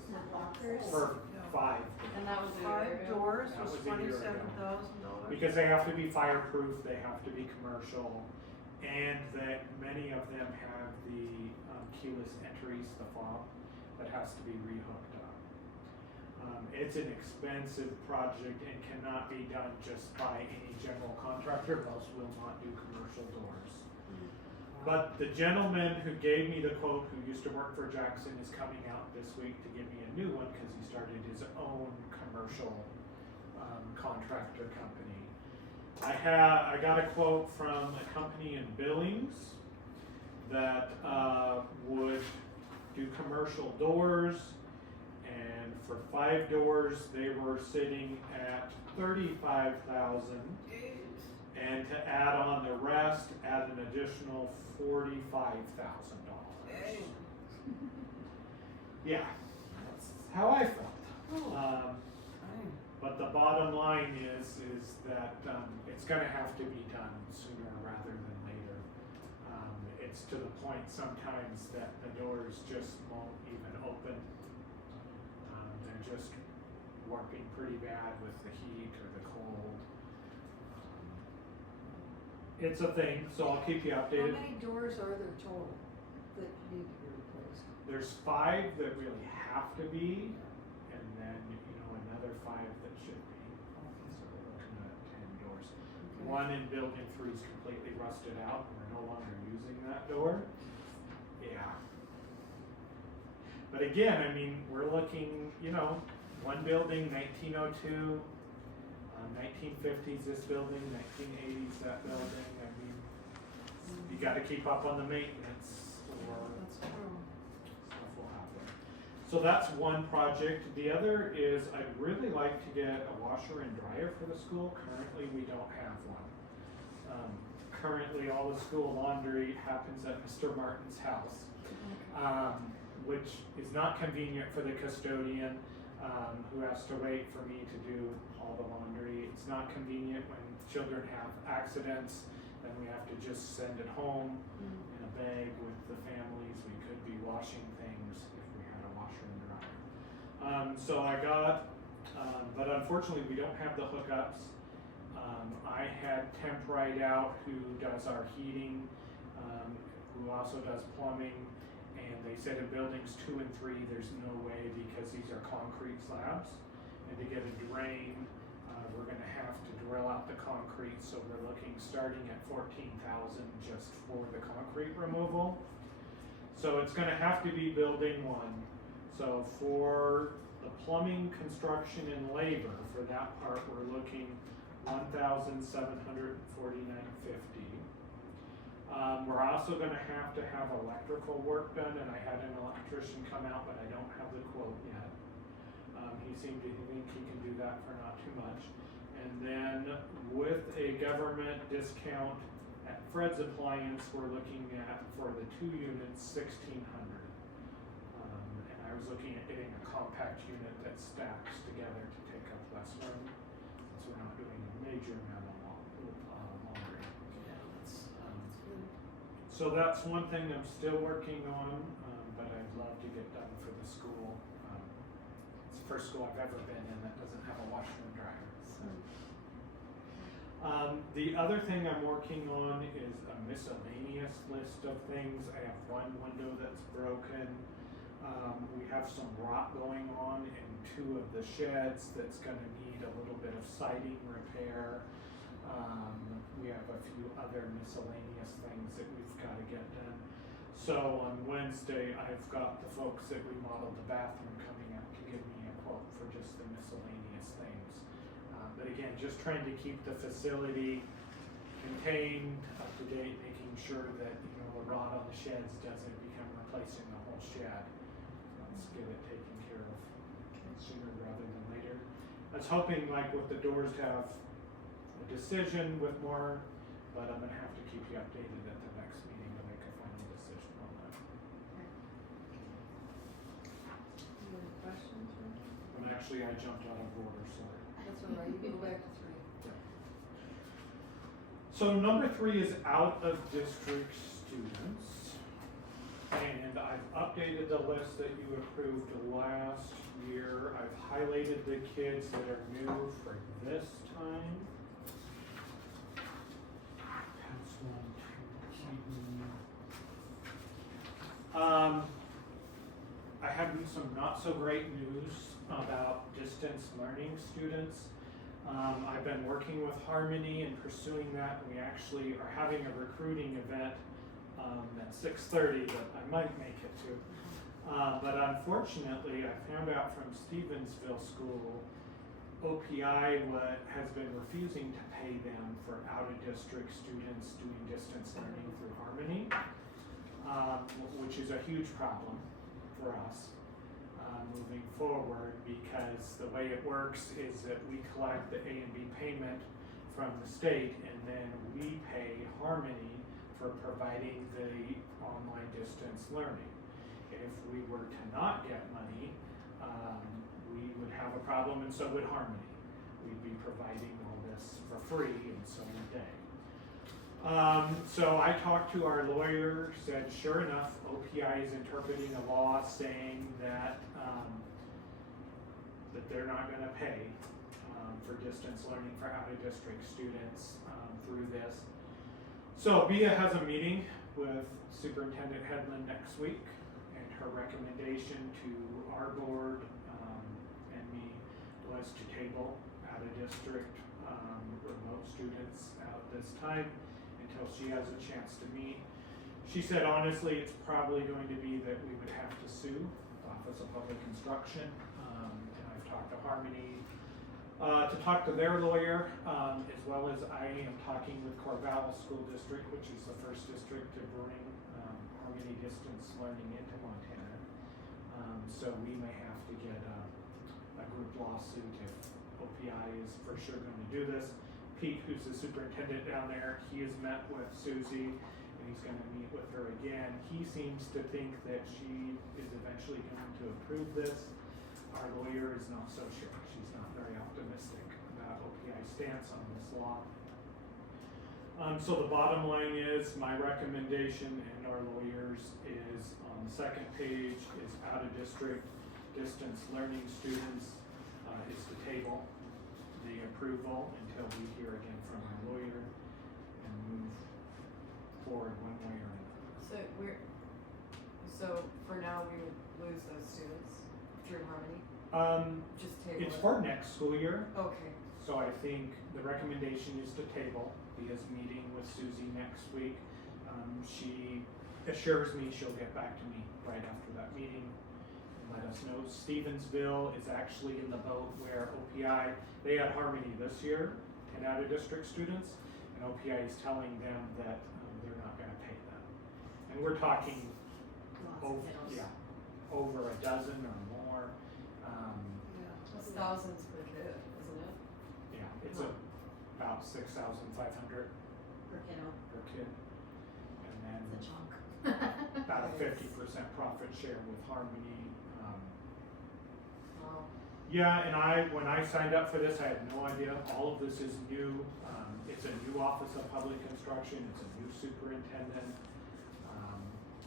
The lockers. For 5. And that was Five doors That was was a year ago. $27,000? Because they have to be fireproof, they have to be commercial, and that many of them have the keyless entries, the fob, that has to be rehooked up. It's an expensive project and cannot be done just by any general contractor, else will not do commercial doors. But the gentleman who gave me the quote, who used to work for Jackson, is coming out this week to give me a new one because he started his own commercial contractor company. I got a quote from a company in Billings that would do commercial doors, and for 5 doors they were sitting at $35,000, and to add on the rest, add an additional $45,000. Yeah, that's how I felt. But the bottom line is that it's going to have to be done sooner rather than later. It's to the point sometimes that the doors just won't even open. They're just warping pretty bad with the heat or the cold. It's a thing, so I'll keep you How updated. many doors are there total that need to be replaced? There's 5 that really have to be, and then, another 5 that should be. So we're looking at 10 doors. One in building 3 is completely rusted out, and we're no longer using that door. Yeah. But again, I mean, we're looking, one building, 1902, 1950s this building, 1980s that building. I mean, you gotta keep up on the maintenance, or That's true. stuff will happen. So that's one project. The other is I'd really like to get a washer and dryer for the school. Currently, we don't have one. Currently, all the school laundry happens at Mr. Martin's house, which is not convenient for the custodian, who has to wait for me to do all the laundry. It's not convenient when children have accidents, then we have to just send it home in a bag with the families. We could be washing things if we had a washer and dryer. So I got, but unfortunately we don't have the hookups. I had Temp Right Out, who does our heating, who also does plumbing, and they said in buildings 2 and 3 there's no way because these are concrete slabs, and to get a drain we're going to have to drill out the concrete, so we're looking starting at $14,000 just for the concrete removal. So it's going to have to be building 1. So for the plumbing, construction, and labor, for that part we're looking $1,749.50. We're also going to have electrical work done, and I had an electrician come out, but I don't have the quote yet. He seemed to think he can do that for not too much. And then with a government discount at Fred's Appliance, we're looking at, for the 2 units, $1,600. And I was looking at getting a compact unit that stacks together to take up less room, since we're not doing a major amount of laundry. So that's one thing I'm still working on, but I'd love to get done for the school. It's the first school I've ever been in that doesn't have a washer and dryer. So. The other thing I'm working on is a miscellaneous list of things. I have one window that's broken. We have some rot going on in 2 of the sheds that's going to need a little bit of siding repair. We have a few other miscellaneous things that we've got to get done. So on Wednesday, I've got the folks that remodeled the bathroom coming out to give me a quote for just the miscellaneous things. But again, just trying to keep the facility contained, up to date, making sure that the rot on the sheds doesn't become replacing the whole shed. Let's get it taken care of sooner rather than later. I was hoping like with the doors to have a decision with more, but I'm gonna have to keep you updated at the next meeting to make a final decision on that. Any other questions, Ricky? And actually, I jumped out of order, sorry. That's all right, you can go back to 3. So number 3 is out of district students. And I've updated the list that you approved last year. I've highlighted the kids that are new for this time. Pass one to Keaton. I have some not so great news about distance learning students. I've been working with Harmony and pursuing that. We actually are having a recruiting event at 6:30 that I might make it to. But unfortunately, I found out from Stevensville School, OPI has been refusing to pay them for out-of-district students doing distance learning through Harmony, which is a huge problem for us. Moving forward, because the way it works is that we collect the A and B payment from the state, and then we pay Harmony for providing the online distance learning. If we were to not get money, we would have a problem, and so would Harmony. We'd be providing all this for free, and so would they. So I talked to our lawyer, said sure enough, OPI is interpreting a law saying that that they're not going to pay for distance learning for out-of-district students through this. So BIA has a meeting with Superintendent Hedlund next week, and her recommendation to our board and me was to table out-of-district remote students out this time until she has a chance to meet. She said honestly it's probably going to be that we would have to sue the Office of Public Instruction, and I've talked to Harmony to talk to their lawyer, as well as I am talking with Corvallis School District, which is the first district to bring Harmony distance learning into Montana. So we may have to get a group lawsuit if OPI is for sure going to do this. Pete, who's the superintendent down there, he has met with Susie, and he's going to meet with her again. He seems to think that she is eventually going to approve this. Our lawyer is not so sure. She's not very optimistic about OPI's stance on this law. So the bottom line is, my recommendation and our lawyers is on the second page is out-of-district distance learning students is to table the approval until we hear again from our lawyer and move forward one way or another. So for now, we would lose those students through Harmony? Just table It's it? for next school year, Okay. so I think the recommendation is to table. Bia's meeting with Susie next week. She assures me she'll get back to me right after that meeting and let us know. Stevensville is actually in the boat where OPI, they had Harmony this year and out-of-district students, and OPI is telling them that they're not gonna pay them. And we're talking over a dozen or more. That's thousands per kid, isn't it? Yeah, it's about 6,500 Per kiddo. per kid. And then It's a chunk. about a 50% profit share with Harmony. Wow. Yeah, and when I signed up for this, I had no idea. All of this is new. It's a new Office of Public Instruction. It's a new superintendent.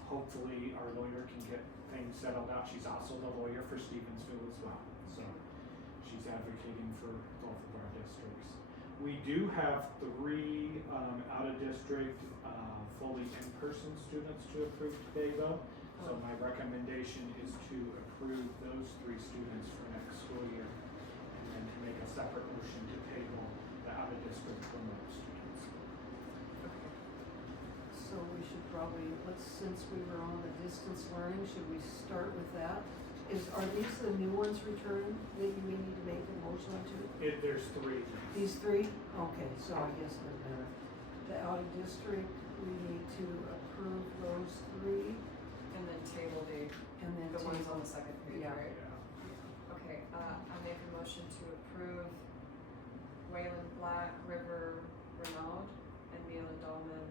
Hopefully, our lawyer can get things settled out. She's also the lawyer for Stevensville as well. So she's advocating for both of our districts. We do have 3 out-of-district fully in-person students to approve today though. So my recommendation is to approve those 3 students for next school year, and then to make a separate motion to table the out-of-district remote students. So we should probably, since we were on the distance learning, should we start with that? Are these the new ones returned that we need to make a motion to? There's 3. These 3? Okay, so I guess they're better. The out of district, we need to approve approve those three And then table and then the ones table. on the second page, Yeah. right? Yeah. Okay, I make a motion to approve Wayland Black, River Renaud, and Neil and Dahlman,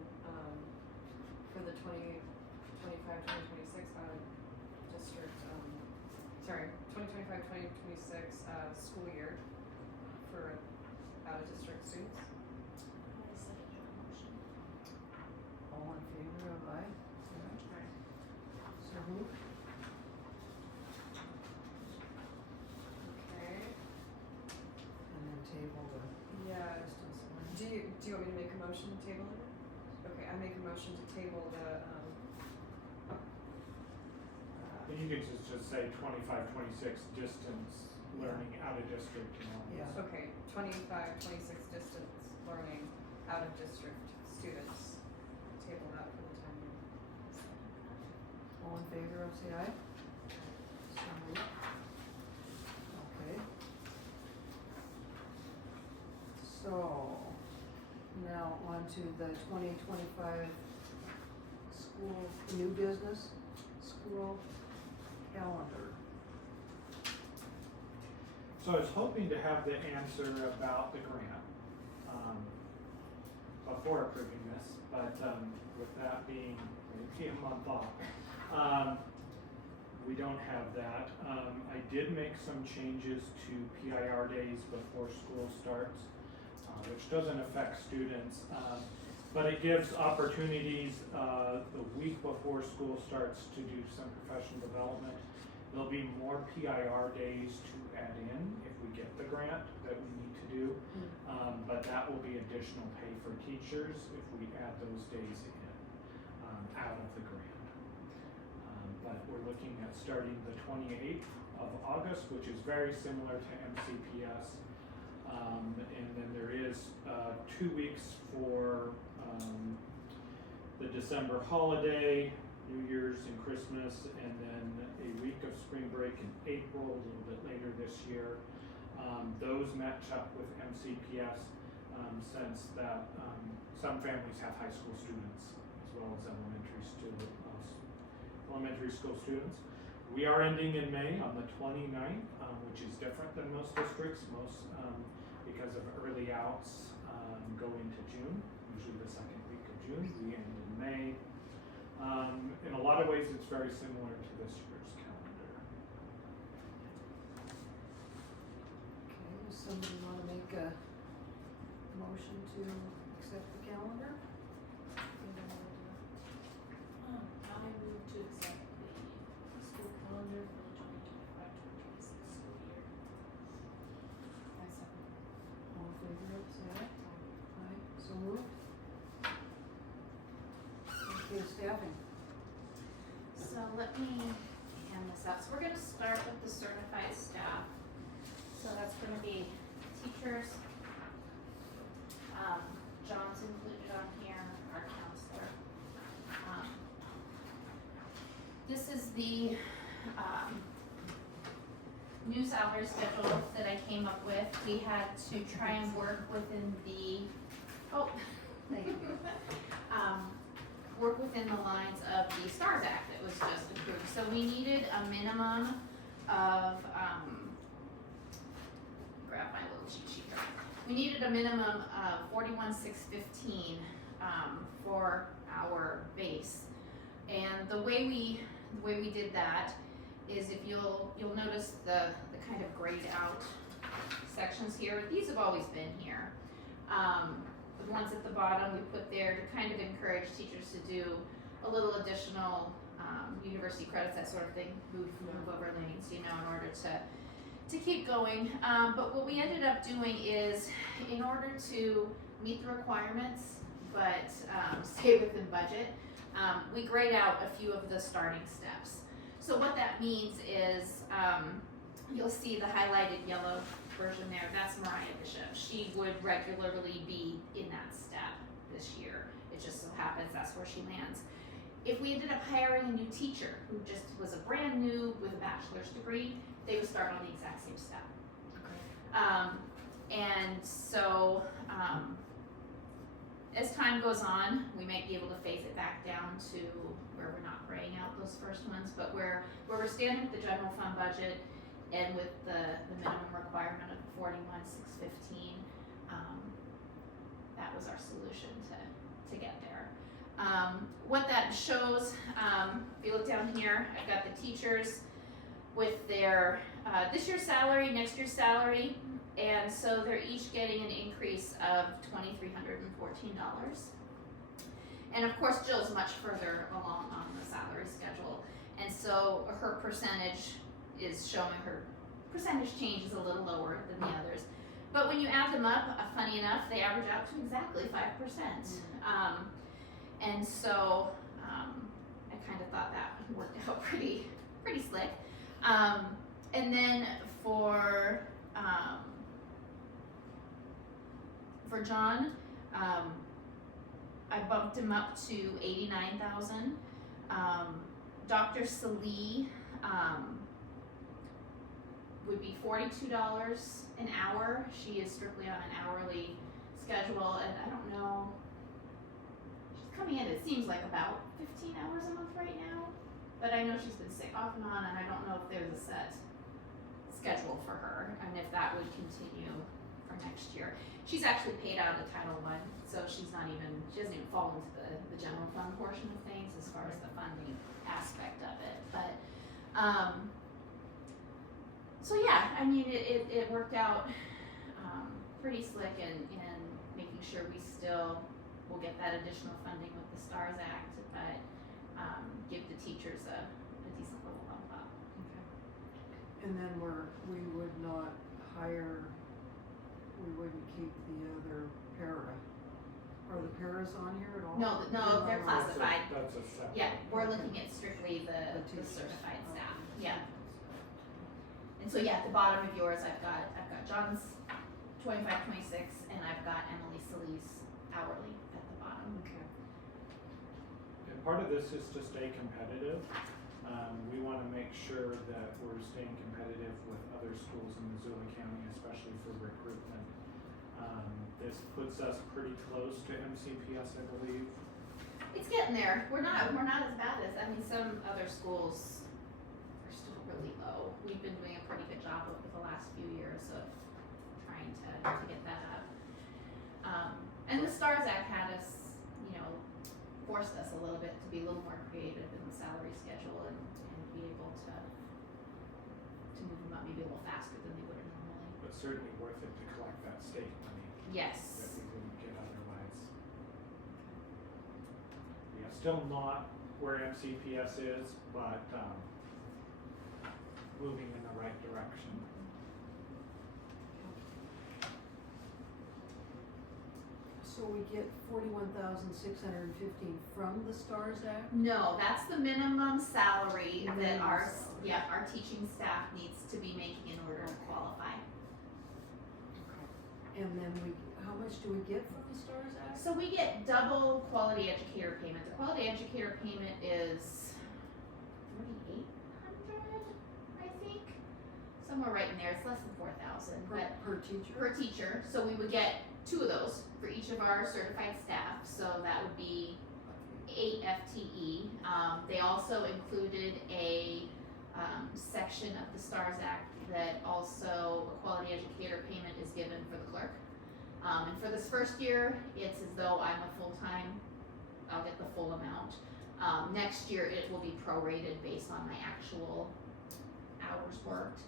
for the 2025-2026 out of district, 2025-2026, school year for out of district students. I second your motion. All in favor of aye? So moved. Okay, And then table the yeah, distance line. do you want me to make a motion to table it? Okay, I make a motion to table the, And you could just say 25-26 distance learning out of district, you know. Yeah. okay, 25-26 distance learning out of district students. Table that for the time being. All in favor of say aye? So moved. Okay. So, now on to the 2025 school, new business, school calendar. So I was hoping to have the answer about the grant, before approving this, but, with that being maybe a month off, we don't have that. I did make some changes to PIR days before school starts, which doesn't affect students, but it gives opportunities, the week before school starts to do some professional development. There'll be more PIR days to add in if we get the grant that we need to do. But that will be additional pay for teachers if we add those days in, out of the grant. But we're looking at starting the 28th of August, which is very similar to MCPS. And then there is 2 weeks for the December holiday, New Year's and Christmas, and then a week of spring break in April, a little bit later this year. Those match up with MCPS, since that some families have high school students as well as elementary school students. We are ending in May on the 29th, which is different than most districts. Most, because of early outs, go into June, usually the second week of June. We end in May. In a lot of ways, it's very similar to this year's calendar. Okay, does somebody wanna make a motion to accept the calendar? I move to accept the school calendar for the 2025-2026 school year. I second. All in favor of say aye? Aye, so moved. Okay, staffing. So let me hand this out. So we're gonna start with the certified staff. So that's gonna be teachers. John's included on here, our counselor. This is the, new salary schedule that I came up with. We had to try and work within the, thank you. Work within the lines of the STARS Act that was just approved. So we needed a minimum of, grab my little cheat sheet here. We needed a minimum of 41,615 for our base. And the way we did that is if you'll notice the kind of grayed out sections here. These have always been here. The ones at the bottom we put there to kind of encourage teachers to do a little additional university credits, that sort of thing, move over lanes, in order to keep going. But what we ended up doing is, in order to meet the requirements but stay within budget, we grayed out a few of the starting steps. So what that means is, you'll see the highlighted yellow version there, that's Mariah Bishop. She would regularly be in that step this year. It just so happens that's where she lands. If we ended up hiring a new teacher who just was a brand new with a bachelor's degree, they would start on the exact same step. Okay. And so, as time goes on, we might be able to phase it back down to where we're not praying out those first ones, but where we're standing with the general fund budget and with the minimum requirement of 41,615, that was our solution to get there. What that shows, if you look down here, I've got the teachers with their this year's salary, next year's salary, and so they're each getting an increase of $2,314. And of course, Jill's much further along on the salary schedule, and so her percentage is showing her percentage change is a little lower than the others. But when you add them up, funny enough, they average out to exactly 5%. And so I kind of thought that worked out pretty slick. And then for John, I bumped him up to 89,000. Dr. Salee would be $42 an hour. She is strictly on an hourly schedule, and I don't know. She's coming in, it seems like about 15 hours a month right now, but I know she's been sick off and on, and I don't know if there's a set schedule for her, and if that would continue for next year. She's actually paid out of Title I, so she doesn't even fall into the general fund portion of things as far as the funding aspect of it. But so yeah, I mean it worked out pretty slick in making sure we still will get that additional funding with the STARS Act, but give the teachers a decent little bump up. And then we would not hire, we wouldn't keep the other para. Are the paras on here at all? No, they're classified. That's a separate. Yeah, we're looking at strictly the teachers. certified staff. Yeah. And so yeah, at the bottom of yours, I've got John's 25, 26, and I've got Emily Salee's hourly at the bottom. Okay. And part of this is to stay competitive. We want to make sure that we're staying competitive with other schools in Missoula County, especially for recruitment. This puts us pretty close to MCPS, I believe. It's getting there. We're not as bad as, I mean, some other schools are still really low. We've been doing a pretty good job over the last few years of trying to get that up. And the STARS Act had us, forced us a little bit to be a little more creative in the salary schedule and be able to move them up maybe a little faster than they would have normally. But certainly worth it to collect that state money that Yes. we wouldn't get otherwise. Yeah, still not where MCPS is, but moving in the right direction. So we get 41,615 from the STARS Act? No, that's the minimum salary that Minimum our salary. our teaching staff needs to be making in order to qualify. And then how much do we get from the STARS Act? So we get double quality educator payment. The quality educator payment is $3,800, I think, somewhere right in there. It's less than 4,000, but Per teacher? per teacher. So we would get 2 of those for each of our certified staff. So that would be 8 FTE. They also included a section of the STARS Act that also a quality educator payment is given for the clerk. And for this first year, it's as though I'm a full-time, I'll get the full amount. Next year, it will be prorated based on my actual hours worked.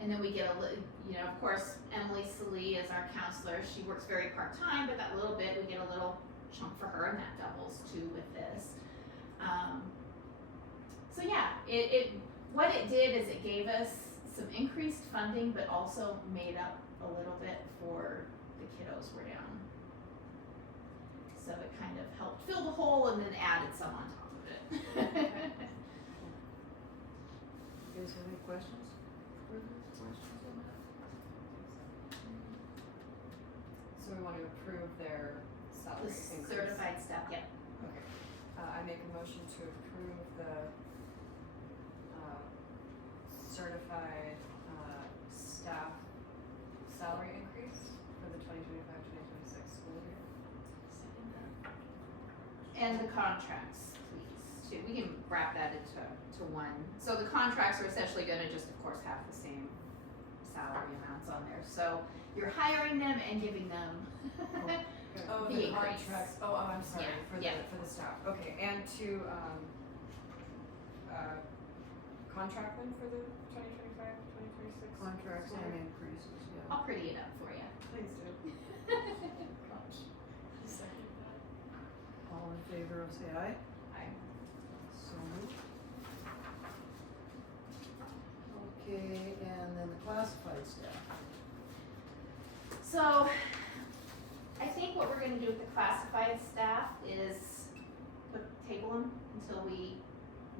And then we get of course, Emily Salee is our counselor. She works very part-time, but that little bit, we get a little chunk for her, and that doubles too with this. So yeah, what it did is it gave us some increased funding, but also made up a little bit for the kiddos were down. So it kind of helped fill the hole and then added some on top of it. You guys have any questions? Further questions on that? So we want to approve their salary The increase. certified staff, yep. Okay. I make a motion to approve the certified staff salary increase 2025-2026 school year. And the contracts, please, too. We can wrap that into one. So the contracts are essentially gonna just, of course, have the same salary amounts on there. So you're hiring them and giving them Oh, the the increase. contracts, I'm sorry, Yeah, for the staff, okay, and to, contract them for the 2025-2026 Contracts school and year? increases, yeah. I'll pretty it up for you. Please do. Second that. All in favor of say aye. Aye. So moved. Okay, and then the classified staff. So, I think what we're gonna do with the classified staff is table them until we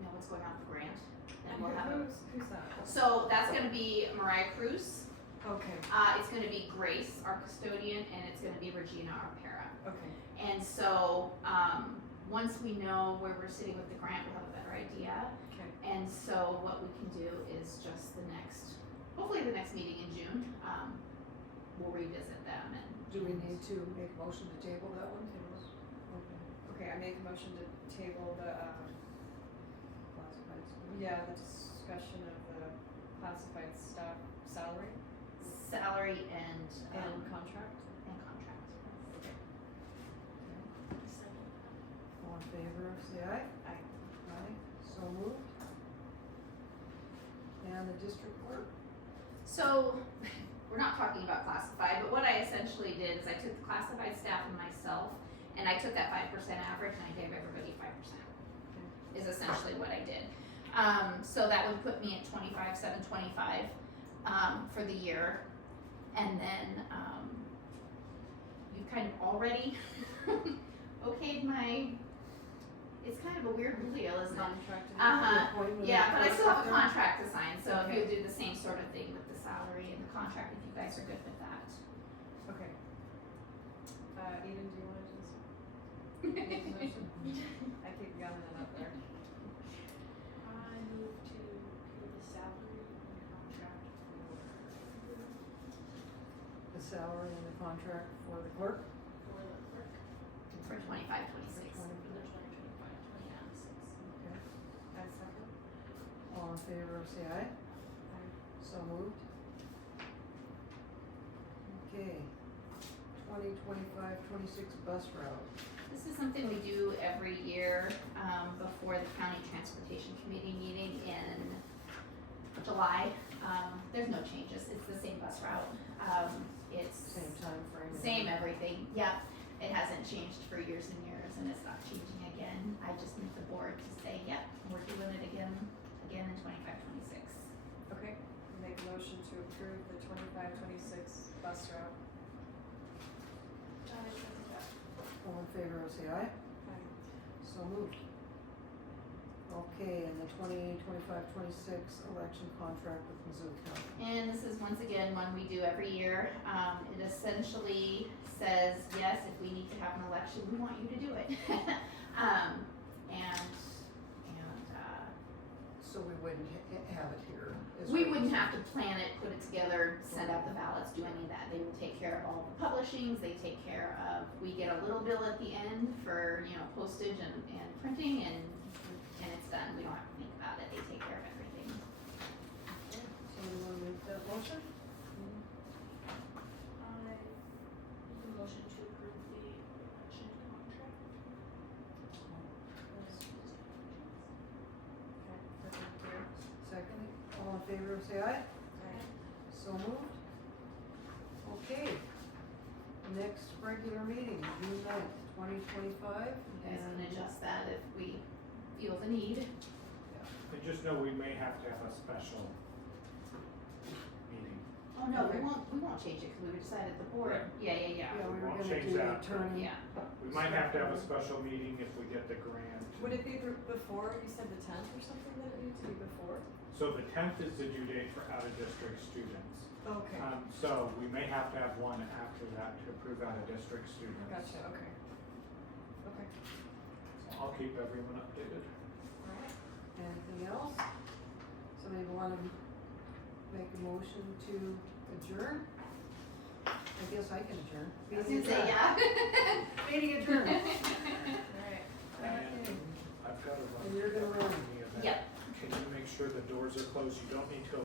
know what's going on with the grant. And we'll have a, Who's that? so that's gonna be Mariah Cruz, Okay, it's gonna be Grace, our custodian, and it's gonna be Regina, our para. okay, And so, once we know where we're sitting with the grant, we'll have a better idea. okay. And so what we can do is just hopefully the next meeting in June, we'll revisit them and. Do we need to make a motion to table that one? Tables. Okay, Okay, I make a motion to table the, classified staff. the discussion of the classified staff salary Salary and contract. contract. Second that. All in favor, say aye. Aye. Aye, so moved. And the district clerk. So, we're not talking about classified, but what I essentially did is I took the classified staff and myself, and I took that 5% average and I gave everybody 5%. Is essentially what I did. So that would put me at 25,725 for the year, and then you kind of already okayed my. It's kind of a weird deal, isn't it? Contracted. Uh-huh. Appointment Yeah, of but I still have a clerk. contract to sign, so if Okay. you'll do the same sort of thing with the salary and the contract, if you guys are good with that. Okay. Eden, do you wanna do this? I keep yelling it up there. I move to pay the salary and contract The salary and the contract for the clerk. for the clerk For 25, 26. for the 2025-2026. Okay, I second. all in favor, say aye. So moved. Okay, 2025-26 bus route. This is something we do every year, before the county transportation committee meeting in July. There's no changes, it's the same bus route. It's Same time frame. same everything, yep. It hasn't changed for years and years, and it's not changing again. I just need the board to say, yep, we're doing it again in 25, 26. Okay, make a motion to approve the 25-26 bus route. I second that. All in favor, say aye. Aye. So moved. Okay, and the 2025-26 election contract with Missoula County. And this is once again one we do every year. It essentially says, yes, if we need to have an election, we want you to do it. So we wouldn't have it here? is We what wouldn't you're have to plan it, put it together, send out the ballots, do any of that. They would take care of all the publishings, they take care of, we get a little bill at the end for, postage and printing, and it's done. We don't have to think about it, they take care of everything. saying? So you wanna make that motion? I make a motion to approve the election contract. Okay, second here. Second, all in favor, say aye. Aye. So moved. Okay. Next regular meeting, June 9th, 2025. You guys can adjust that if we feel the need. And just know we may have to have a special meeting. Oh, no, we Okay. won't change it, cause we decided the board, Right. yeah. Yeah, we were Won't gonna change do the that. attorney. Yeah, We might have to have a special meeting if we get the grant. Would it be before, you said the 10th or something, that it needed to be before? So the 10th is the due date for out-of-district students. Okay, So we may have to have one after that to approve out-of-district students. gotcha, okay. Okay, So I'll keep everyone updated. alright. Anything else? Somebody wanna make a motion to adjourn? I guess I can adjourn. I was gonna say, yeah. Meeting adjourned. Alright. And I've got to run. And you're gonna run. to the event. Yep. Can you make sure the doors are closed? You don't need to